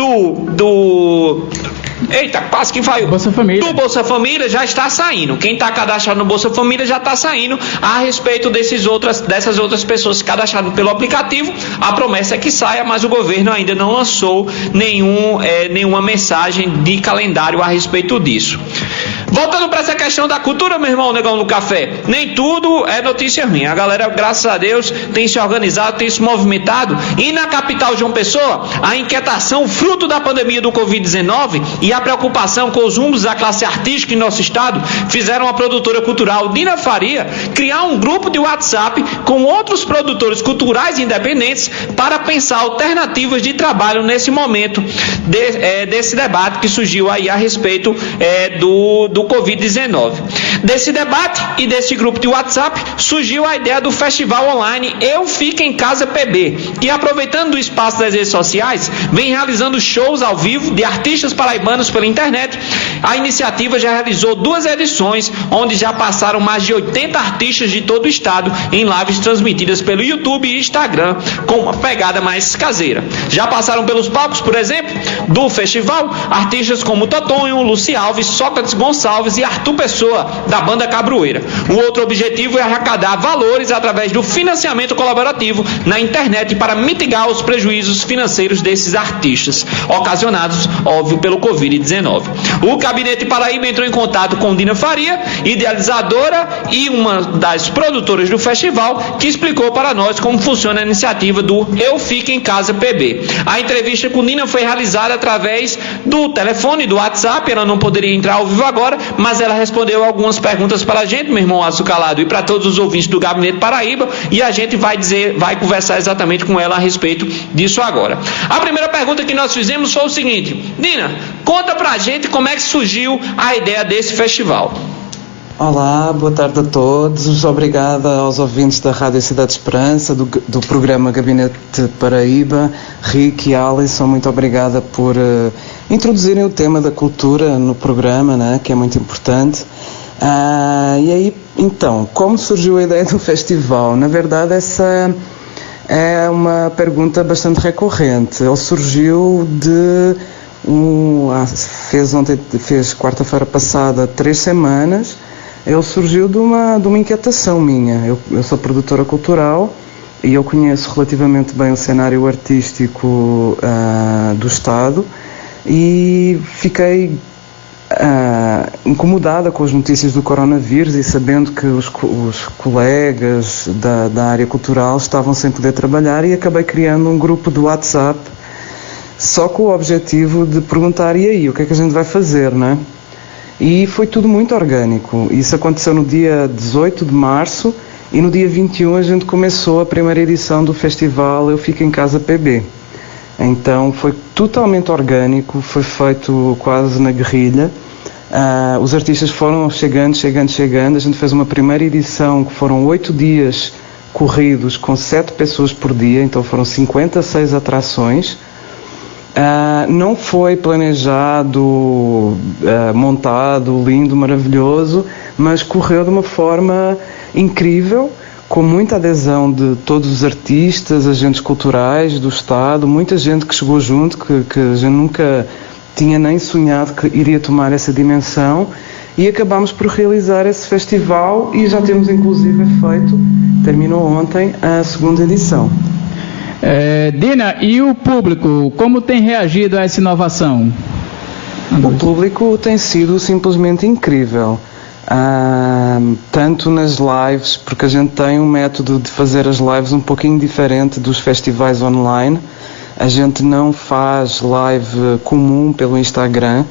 Eita, quase que vai. Bolsa Família. Do Bolsa Família já está saindo. Quem está cadastrado no Bolsa Família já está saindo. A respeito dessas outras pessoas cadastradas pelo aplicativo, a promessa é que saia, mas o governo ainda não lançou nenhuma mensagem de calendário a respeito disso. Voltando para essa questão da cultura, meu irmão Negão no Café, nem tudo é notícia ruim. A galera, graças a Deus, tem se organizado, tem se movimentado, e na capital João Pessoa, a inquietação fruto da pandemia do Covid-19 e a preocupação com os rumos da classe artística em nosso estado fizeram a produtora cultural Dina Faria criar um grupo de WhatsApp com outros produtores culturais independentes para pensar alternativas de trabalho nesse momento desse debate que surgiu aí a respeito do Covid-19. Desse debate e desse grupo de WhatsApp surgiu a ideia do festival online Eu Fico em Casa PB, que, aproveitando do espaço das redes sociais, vem realizando shows ao vivo de artistas paraibanos pela internet. A iniciativa já realizou 2 edições, onde já passaram mais de 80 artistas de todo o estado em lives transmitidas pelo YouTube e Instagram, com uma pegada mais caseira. Já passaram pelos palcos, por exemplo, do festival, artistas como Totonho, Luci Alves, Sócrates Gonçalves e Arthur Pessoa, da banda Cabroeira. O outro objetivo é arrecadar valores através do financiamento colaborativo na internet para mitigar os prejuízos financeiros desses artistas, ocasionados, óbvio, pelo Covid-19. O Gabinete Paraíba entrou em contato com Dina Faria, idealizadora e uma das produtoras do festival, que explicou para nós como funciona a iniciativa do Eu Fico em Casa PB. A entrevista com Dina foi realizada através do telefone, do WhatsApp. Ela não poderia entrar ao vivo agora, mas ela respondeu algumas perguntas para a gente, meu irmão Açucalado, e para todos os ouvintes do Gabinete Paraíba, e a gente vai conversar exatamente com ela a respeito disso agora. A primeira pergunta que nós fizemos foi o seguinte: Dina, conta pra gente como é que surgiu a ideia desse festival. Olá, boa tarde a todos. Obrigada aos ouvintes da Rádio Cidade de Esperança, do programa Gabinete Paraíba. Rick e Alisson, muito obrigada por introduzirem o tema da cultura no programa, né, que é muito importante. E aí, então, como surgiu a ideia do festival? Na verdade, essa é uma pergunta bastante recorrente. Ele surgiu fez quarta-feira passada 3 semanas. Ele surgiu de uma inquietação minha. Eu sou produtora cultural e eu conheço relativamente bem o cenário artístico do Estado, e fiquei incomodada com as notícias do coronavírus e sabendo que os colegas da área cultural estavam sem poder trabalhar, e acabei criando um grupo do WhatsApp só com o objetivo de perguntar: e aí, o que é que a gente vai fazer, não é? E foi tudo muito orgânico. Isso aconteceu no dia 18 de março e no dia 21 a gente começou a primeira edição do festival Eu Fico em Casa PB. Então foi totalmente orgânico, foi feito quase na guerrilha. Os artistas foram chegando. A gente fez uma primeira edição que foram 8 dias corridos com 7 pessoas por dia, então foram 56 atrações. Não foi planejado, montado, lindo, maravilhoso, mas correu de uma forma incrível, com muita adesão de todos os artistas, agentes culturais do Estado, muita gente que chegou junto, que a gente nunca tinha nem sonhado que iria tomar essa dimensão, e acabámos por realizar esse festival, e já temos inclusive terminou ontem a 2ª edição. Dina, e o público, como tem reagido a essa inovação? O público tem sido simplesmente incrível, tanto nas lives, porque a gente tem um método de fazer as lives um pouquinho diferente dos festivais online. A gente não faz live comum pelo Instagram,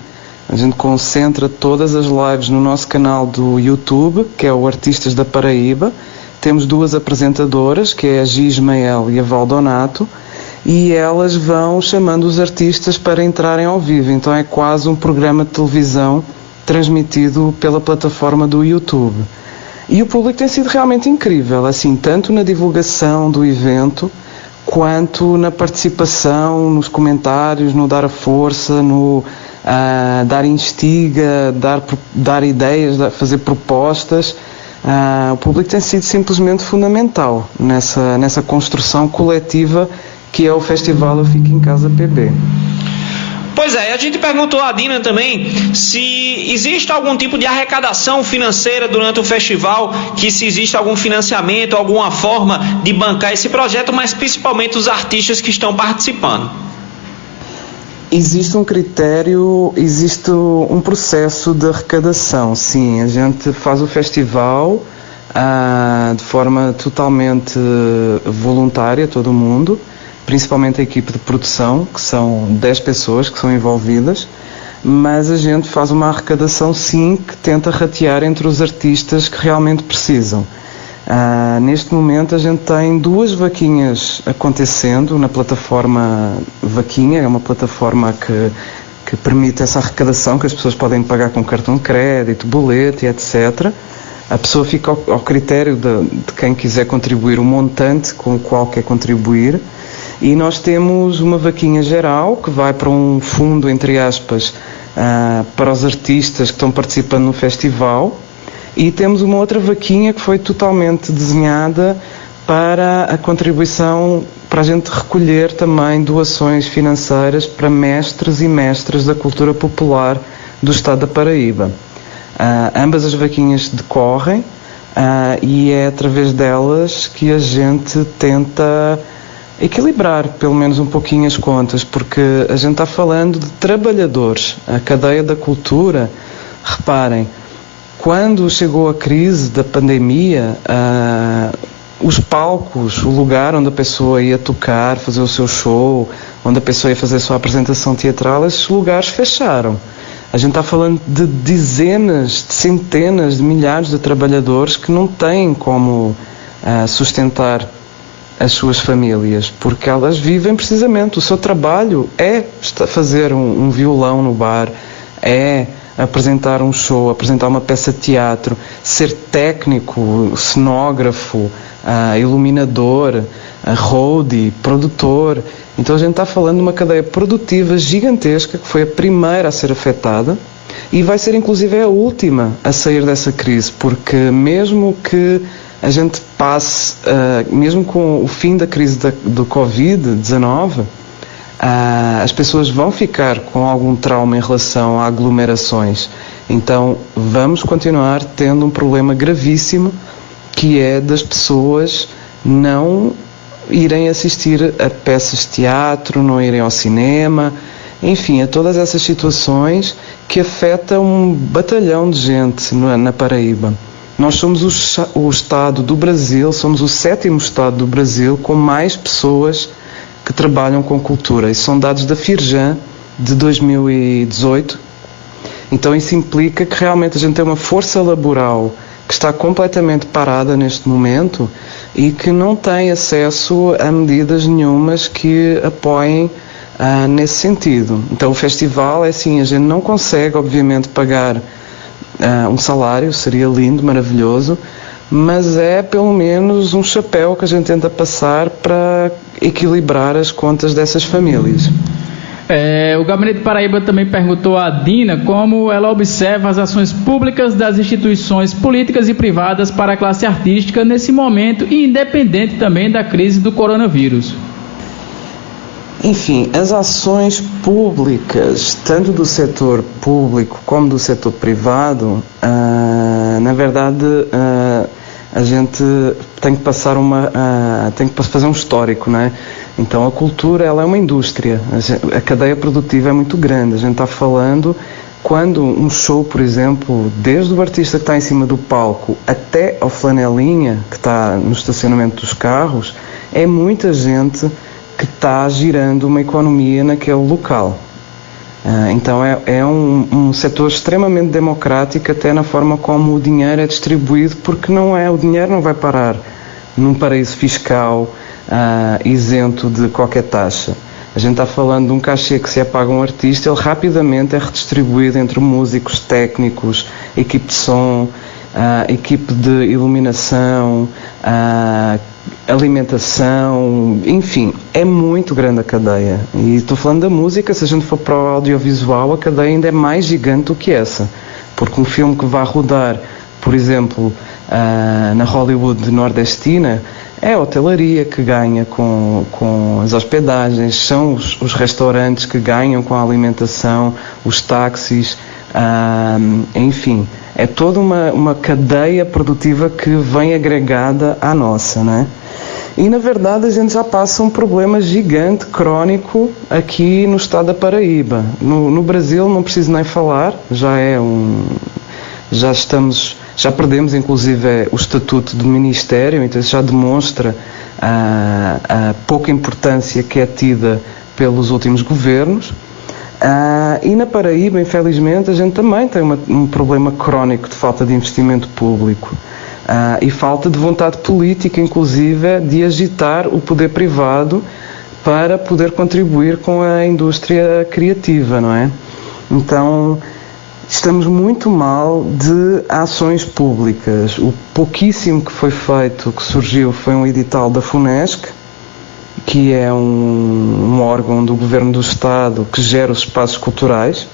a gente concentra todas as lives no nosso canal do YouTube, que é o Artistas da Paraíba. Temos 2 apresentadoras, que é a Gi Ismael e a Val Donato, e elas vão chamando os artistas para entrarem ao vivo. Então é quase um programa de televisão transmitido pela plataforma do YouTube. E o público tem sido realmente incrível, assim, tanto na divulgação do evento, quanto na participação, nos comentários, no dar a força, no dar instiga, dar ideias, fazer propostas. O público tem sido simplesmente fundamental nessa construção coletiva que é o Festival Eu Fico em Casa PB. Pois é, a gente perguntou a Dina também se existe algum tipo de arrecadação financeira durante o festival, que se existe algum financiamento, alguma forma de bancar esse projeto, mas principalmente os artistas que estão participando. Existe um critério, existe um processo de arrecadação, sim. A gente faz o festival de forma totalmente voluntária, todo mundo, principalmente a equipe de produção, que são 10 pessoas que são envolvidas, mas a gente faz uma arrecadação, sim, que tenta ratear entre os artistas que realmente precisam. Neste momento a gente tem 2 vaquinhas acontecendo na plataforma Vaquinha, é uma plataforma que permite essa arrecadação, que as pessoas podem pagar com cartão de crédito, boleto e etc. A pessoa fica ao critério de quem quiser contribuir, o montante com o qual quer contribuir, e nós temos uma vaquinha geral que vai para um fundo, entre aspas, para os artistas que estão participando no festival. E temos uma outra vaquinha que foi totalmente desenhada para a contribuição, para a gente recolher também doações financeiras para mestres e mestras da cultura popular do Estado da Paraíba. Ambas as vaquinhas decorrem e é através delas que a gente tenta equilibrar pelo menos um pouquinho as contas, porque a gente está falando de trabalhadores, a cadeia da cultura. Reparem, quando chegou a crise da pandemia, os palcos, o lugar onde a pessoa ia tocar, fazer o seu show, onde a pessoa ia fazer a sua apresentação teatral, esses lugares fecharam. A gente está falando de dezenas, de centenas de milhares de trabalhadores que não têm como sustentar as suas famílias, porque elas vivem precisamente, o seu trabalho é fazer um violão no bar, é apresentar um show, apresentar uma peça de teatro, ser técnico, cenógrafo, iluminador, roadie, produtor. Então a gente está falando de uma cadeia produtiva gigantesca que foi a primeira a ser afetada e vai ser inclusive a última a sair dessa crise, porque mesmo que a gente passe, mesmo com o fim da crise do Covid-19, as pessoas vão ficar com algum trauma em relação a aglomerações. Então vamos continuar tendo um problema gravíssimo, que é das pessoas não irem assistir a peças de teatro, não irem ao cinema, enfim, a todas essas situações que afetam um batalhão de gente na Paraíba. Nós somos o estado do Brasil, somos o 7º estado do Brasil com mais pessoas que trabalham com cultura. Isso são dados da Firjan de 2018. Então isso implica que realmente a gente tem uma força laboral que está completamente parada neste momento e que não tem acesso a medidas nenhumas que apoiem nesse sentido. Então o festival é assim, a gente não consegue obviamente pagar um salário, seria lindo, maravilhoso, mas é pelo menos um chapéu que a gente tenta passar para equilibrar as contas dessas famílias. O Gabinete Paraíba também perguntou à Dina como ela observa as ações públicas das instituições políticas e privadas para a classe artística nesse momento e independente também da crise do coronavírus. Enfim, as ações públicas, tanto do setor público como do setor privado, na verdade, a gente tem que passar tem que fazer um histórico, não é? Então a cultura, ela é uma indústria, a cadeia produtiva é muito grande. A gente está falando, quando um show, por exemplo, desde o artista que está em cima do palco até ao flanelinha, que está no estacionamento dos carros, é muita gente que está girando uma economia naquele local. Então é um setor extremamente democrático, até na forma como o dinheiro é distribuído, porque o dinheiro não vai parar num paraíso fiscal isento de qualquer taxa. A gente está falando de um cachê que se apaga um artista, ele rapidamente é redistribuído entre músicos, técnicos, equipe de som, equipe de iluminação, alimentação, enfim, é muito grande a cadeia. E estou falando da música, se a gente for para o audiovisual, a cadeia ainda é mais gigante do que essa, porque um filme que vai rodar, por exemplo, na Hollywood nordestina, é a hotelaria que ganha com as hospedagens, são os restaurantes que ganham com a alimentação, os táxis, enfim, é toda uma cadeia produtiva que vem agregada à nossa, né? E na verdade a gente já passa um problema gigante, crónico, aqui no estado da Paraíba. No Brasil não preciso nem falar, já perdemos inclusive o estatuto do Ministério, então isso já demonstra a pouca importância que é tida pelos últimos governos. E na Paraíba, infelizmente, a gente também tem um problema crónico de falta de investimento público e falta de vontade política, inclusive, de agitar o poder privado para poder contribuir com a indústria criativa, não é? Então, estamos muito mal de ações públicas. O pouquíssimo que foi feito, que surgiu, foi um edital da FUNESC, que é um órgão do Governo do Estado que gera os espaços culturais.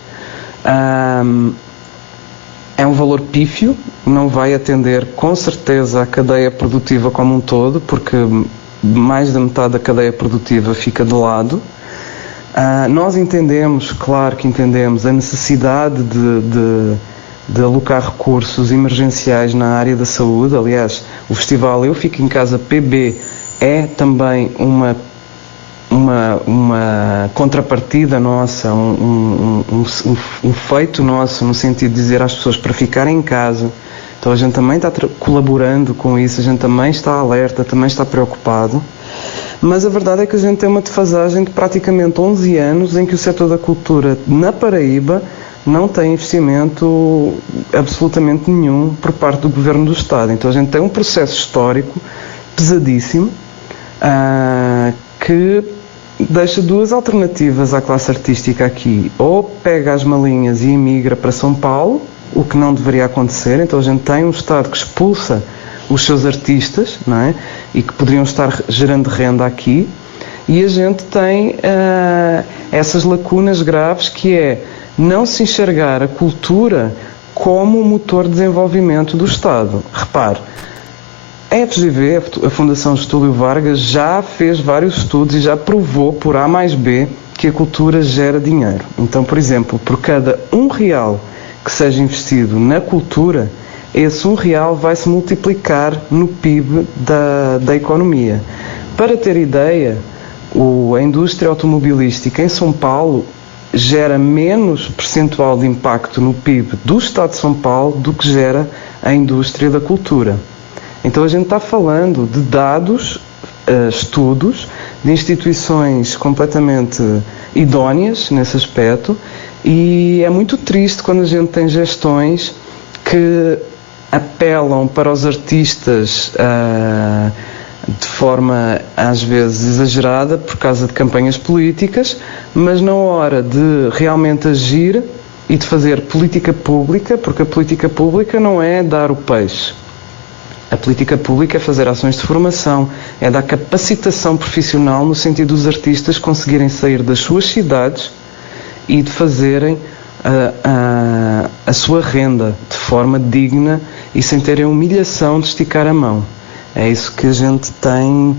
É um valor pífio, não vai atender com certeza a cadeia produtiva como um todo, porque mais da metade da cadeia produtiva fica de lado. Nós entendemos, claro que entendemos, a necessidade de alocar recursos emergenciais na área da saúde. Aliás, o festival Eu Fico em Casa PB é também uma uma contrapartida nossa, um feito nosso, no sentido de dizer às pessoas para ficarem em casa. Então a gente também está colaborando com isso, a gente também está alerta, também está preocupado. Mas a verdade é que a gente tem uma defasagem de praticamente 11 anos em que o setor da cultura na Paraíba não tem investimento absolutamente nenhum por parte do Governo do Estado. Então a gente tem um processo histórico pesadíssimo que deixa duas alternativas à classe artística aqui. Ou pega as malinhas e emigra para São Paulo, o que não deveria acontecer. Então a gente tem um Estado que expulsa os seus artistas, não é? E que poderiam estar gerando renda aqui, e a gente tem essas lacunas graves, que é não se enxergar a cultura como motor de desenvolvimento do Estado. Repare, a FGV, a Fundação Getúlio Vargas, já fez vários estudos e já provou por A mais B que a cultura gera dinheiro. Então, por exemplo, por cada R$1 que seja investido na cultura, esse R$1 vai se multiplicar no PIB da economia. Para ter ideia, a indústria automobilística em São Paulo gera menos percentual de impacto no PIB do Estado de São Paulo do que gera a indústria da cultura. Então a gente está falando de dados, estudos, de instituições completamente idóneas nesse aspecto, e é muito triste quando a gente tem gestões que apelam para os artistas de forma às vezes exagerada por causa de campanhas políticas, mas na hora de realmente agir e de fazer política pública, porque a política pública não é dar o peixe. A política pública é fazer ações de formação, é dar capacitação profissional no sentido dos artistas conseguirem sair das suas cidades e de fazerem a sua renda de forma digna e sem terem a humilhação de esticar a mão. É isso que a gente tem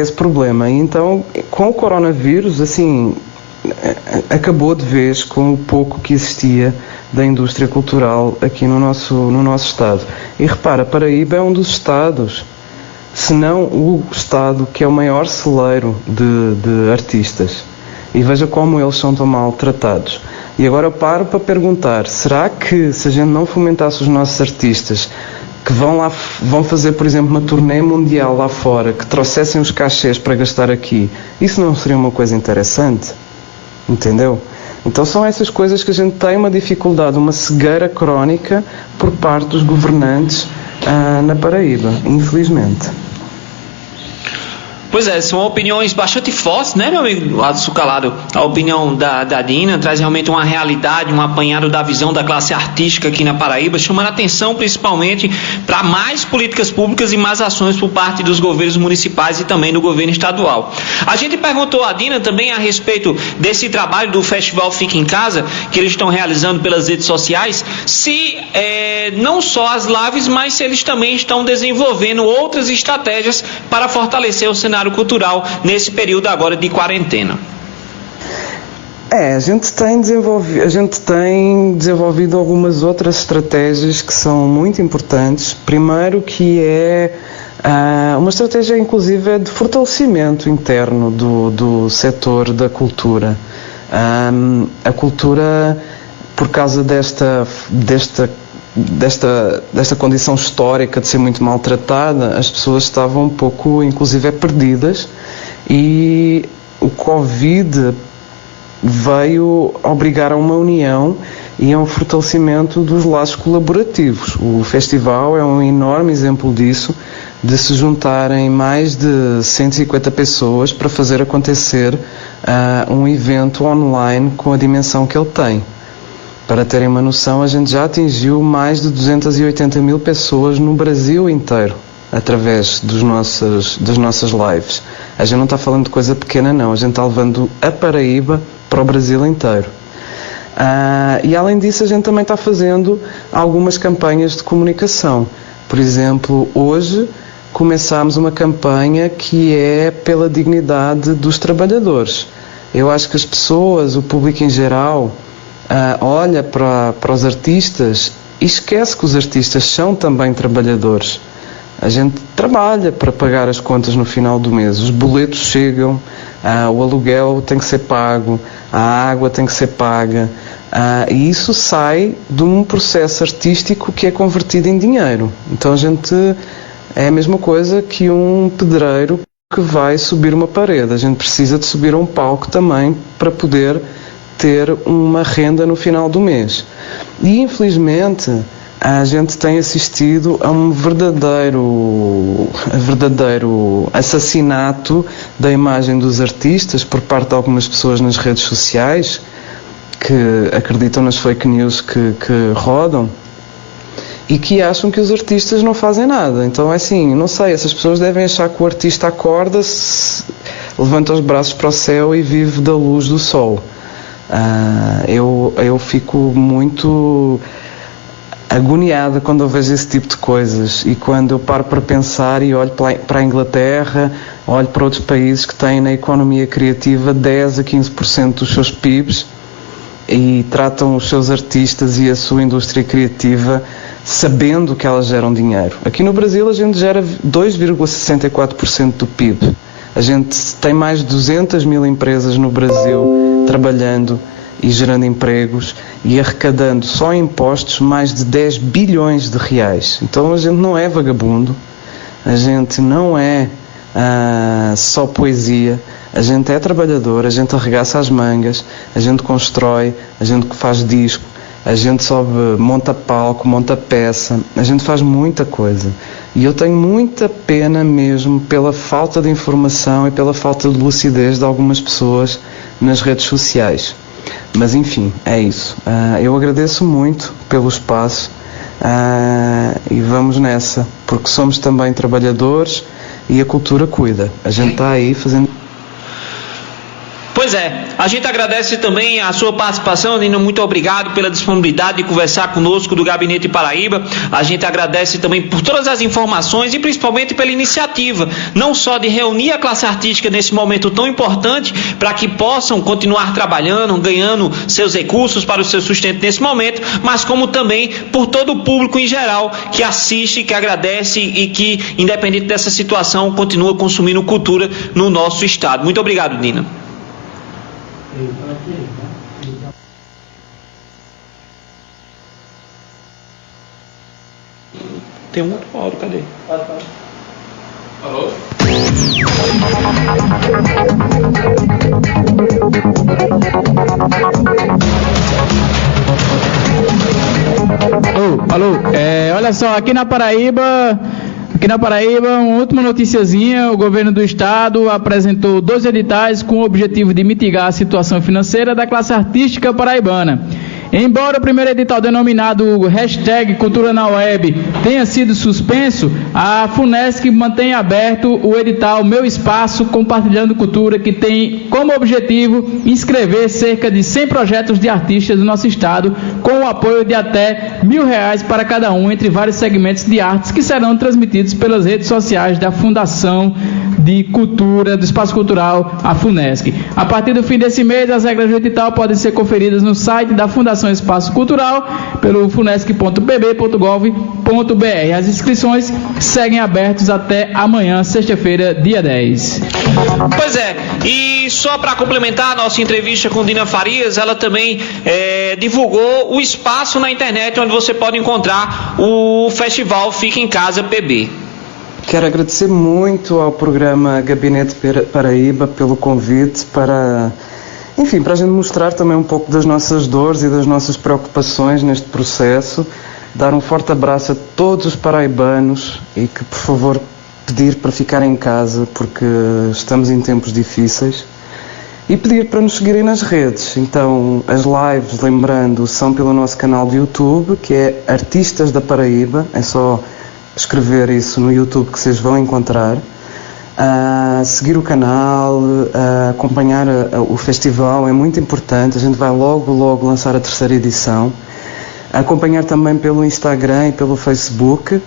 esse problema. E então, com o coronavírus, assim, acabou de vez com o pouco que existia da indústria cultural aqui no nosso estado. E repara, Paraíba é um dos estados, se não o estado que é o maior celeiro de artistas. E veja como eles são tão maltratados. E agora eu paro para perguntar, será que se a gente não fomentasse os nossos artistas, que vão fazer, por exemplo, uma turnê mundial lá fora, que trouxessem os cachês para gastar aqui, isso não seria uma coisa interessante? Entendeu? Então são essas coisas que a gente tem uma dificuldade, uma cegueira crónica por parte dos governantes na Paraíba, infelizmente. Pois é, são opiniões bastante fortes, né, meu amigo Açucalado? A opinião da Dina traz realmente uma realidade, um apanhado da visão da classe artística aqui na Paraíba, chamando a atenção principalmente para mais políticas públicas e mais ações por parte dos governos municipais e também do governo estadual. A gente perguntou a Dina também a respeito desse trabalho do Festival Fica em Casa, que eles estão realizando pelas redes sociais, se não só as lives, mas se eles também estão desenvolvendo outras estratégias para fortalecer o cenário cultural nesse período agora de quarentena. A gente tem desenvolvido algumas outras estratégias que são muito importantes. Primeiro, que é uma estratégia inclusive de fortalecimento interno do setor da cultura. A cultura, por causa desta condição histórica de ser muito maltratada, as pessoas estavam um pouco, inclusive, perdidas, e o Covid veio obrigar a uma união e a um fortalecimento dos laços colaborativos. O festival é um enorme exemplo disso, de se juntarem mais de 150 pessoas para fazer acontecer um evento online com a dimensão que ele tem. Para terem uma noção, a gente já atingiu mais de 280 mil pessoas no Brasil inteiro, através das nossas lives. A gente não está falando de coisa pequena, não. A gente está levando a Paraíba para o Brasil inteiro. E além disso, a gente também está fazendo algumas campanhas de comunicação. Por exemplo, hoje começámos uma campanha que é pela dignidade dos trabalhadores. Eu acho que as pessoas, o público em geral, olha para os artistas e esquece que os artistas são também trabalhadores. A gente trabalha para pagar as contas no final do mês. Os boletos chegam, o aluguel tem que ser pago, a água tem que ser paga. E isso sai de um processo artístico que é convertido em dinheiro. Então a gente é a mesma coisa que um pedreiro que vai subir uma parede. A gente precisa de subir a um palco também para poder ter uma renda no final do mês. E infelizmente a gente tem assistido a um verdadeiro assassinato da imagem dos artistas por parte de algumas pessoas nas redes sociais que acreditam nas fake news que rodam e que acham que os artistas não fazem nada. Então é assim, não sei, essas pessoas devem achar que o artista acorda-se, levanta os braços para o céu e vive da luz do sol. Eu fico muito agoniada quando eu vejo esse tipo de coisas, e quando eu paro para pensar e olho para a Inglaterra, olho para outros países que têm na economia criativa 10 a 15% dos seus PIBs e tratam os seus artistas e a sua indústria criativa sabendo que elas geram dinheiro. Aqui no Brasil a gente gera 2,64% do PIB. A gente tem mais de 200 mil empresas no Brasil trabalhando e gerando empregos e arrecadando só em impostos mais de 10 bilhões de reais. Então a gente não é vagabundo, a gente não é só poesia, a gente é trabalhador, a gente arregaça as mangas, a gente constrói, a gente faz disco, a gente sobe, monta palco, monta peça, a gente faz muita coisa. E eu tenho muita pena mesmo pela falta de informação e pela falta de lucidez de algumas pessoas nas redes sociais. Mas enfim, é isso. Eu agradeço muito pelo espaço e vamos nessa, porque somos também trabalhadores e a cultura cuida. A gente está aí fazendo... Pois é, a gente agradece também a sua participação, Nina, muito obrigado pela disponibilidade de conversar conosco do Gabinete Paraíba. A gente agradece também por todas as informações e principalmente pela iniciativa, não só de reunir a classe artística nesse momento tão importante para que possam continuar trabalhando, ganhando seus recursos para o seu sustento nesse momento, mas como também por todo o público em geral que assiste, que agradece e que, independente dessa situação, continua consumindo cultura no nosso estado. Muito obrigado, Nina. Tem um outro áudio, cadê? Alô? Alô, olha só, aqui na Paraíba, uma última noticiazinha: o governo do estado apresentou 2 editais com o objetivo de mitigar a situação financeira da classe artística paraibana. Embora o primeiro edital, denominado #Cultura na Web, tenha sido suspenso, a FUNESC mantém aberto o edital Meu Espaço Compartilhando Cultura, que tem como objetivo inscrever cerca de 100 projetos de artistas do nosso estado, com o apoio de até R$1.000 para cada um, entre vários segmentos de artes que serão transmitidos pelas redes sociais da Fundação de Cultura, do Espaço Cultural, a FUNESC. A partir do fim desse mês, as regras do edital podem ser conferidas no site da Fundação Espaço Cultural, pelo funesc.pb.gov.br. As inscrições seguem abertas até amanhã, sexta-feira, dia 10. Pois é, e só para complementar a nossa entrevista com Dina Farias, ela também divulgou o espaço na internet onde você pode encontrar o festival Fica em Casa PB. Quero agradecer muito ao programa Gabinete Paraíba pelo convite para a gente mostrar também um pouco das nossas dores e das nossas preocupações neste processo, dar um forte abraço a todos os paraibanos e que, por favor, pedir para ficarem em casa porque estamos em tempos difíceis, e pedir para nos seguirem nas redes. Então, as lives, lembrando, são pelo nosso canal de YouTube, que é Artistas da Paraíba, é só escrever isso no YouTube que vocês vão encontrar. Seguir o canal, acompanhar o festival é muito importante. A gente vai logo lançar a 3ª edição. Acompanhar também pelo Instagram e pelo Facebook,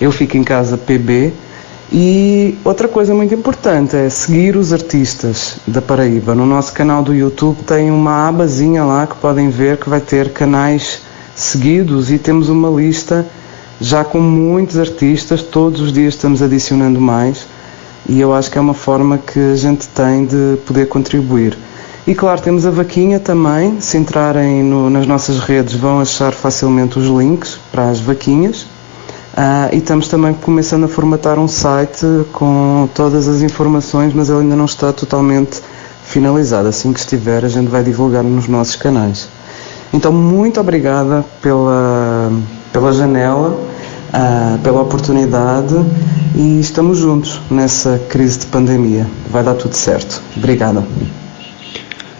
@euficoemcasapb. E outra coisa muito importante é seguir os artistas da Paraíba. No nosso canal do YouTube tem uma abazinha lá que podem ver que vai ter canais seguidos, e temos uma lista já com muitos artistas, todos os dias estamos adicionando mais, e eu acho que é uma forma que a gente tem de poder contribuir. E claro, temos a vaquinha também, se entrarem nas nossas redes vão achar facilmente os links para as vaquinhas. E estamos também começando a formatar um site com todas as informações, mas ele ainda não está totalmente finalizado. Assim que estiver, a gente vai divulgar nos nossos canais. Então, muito obrigada pela janela, pela oportunidade, e estamos juntos nessa crise de pandemia. Vai dar tudo certo. Obrigada.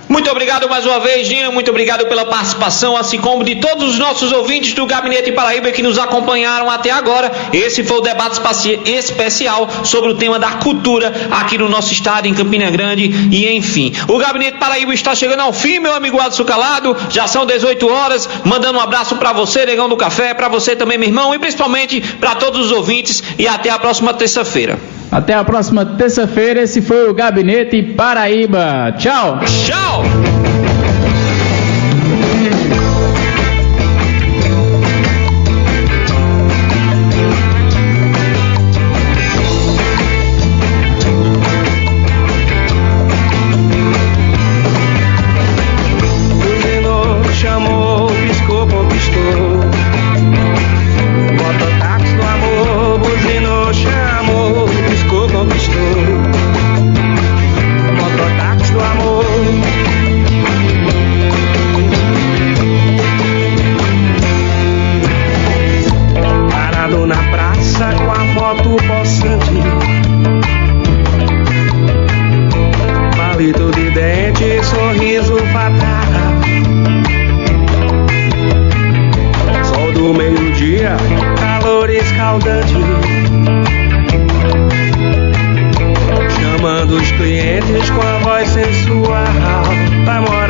Muito obrigado mais uma vez, Dinho, muito obrigado pela participação, assim como de todos os nossos ouvintes do Gabinete Paraíba que nos acompanharam até agora. Esse foi o debate especial sobre o tema da cultura aqui no nosso estado, em Campina Grande, e enfim. O Gabinete Paraíba está chegando ao fim, meu amigo Adson Calado, já são 18 horas, mandando um abraço para você, Negão do Café, para você também, meu irmão, e principalmente para todos os ouvintes, e até a próxima terça-feira. Até a próxima terça-feira. Esse foi o Gabinete Paraíba. Tchau. Tchau. Buzinou, chamou, piscou, conquistou. Mototáxi do amor, buzinou, chamou, piscou, conquistou. Mototáxi do amor. Parado na praça com a moto possante, palito de dente, sorriso fatal. Sol do meio-dia, calor escaldante, chamando os clientes com a voz sensual. Vai morar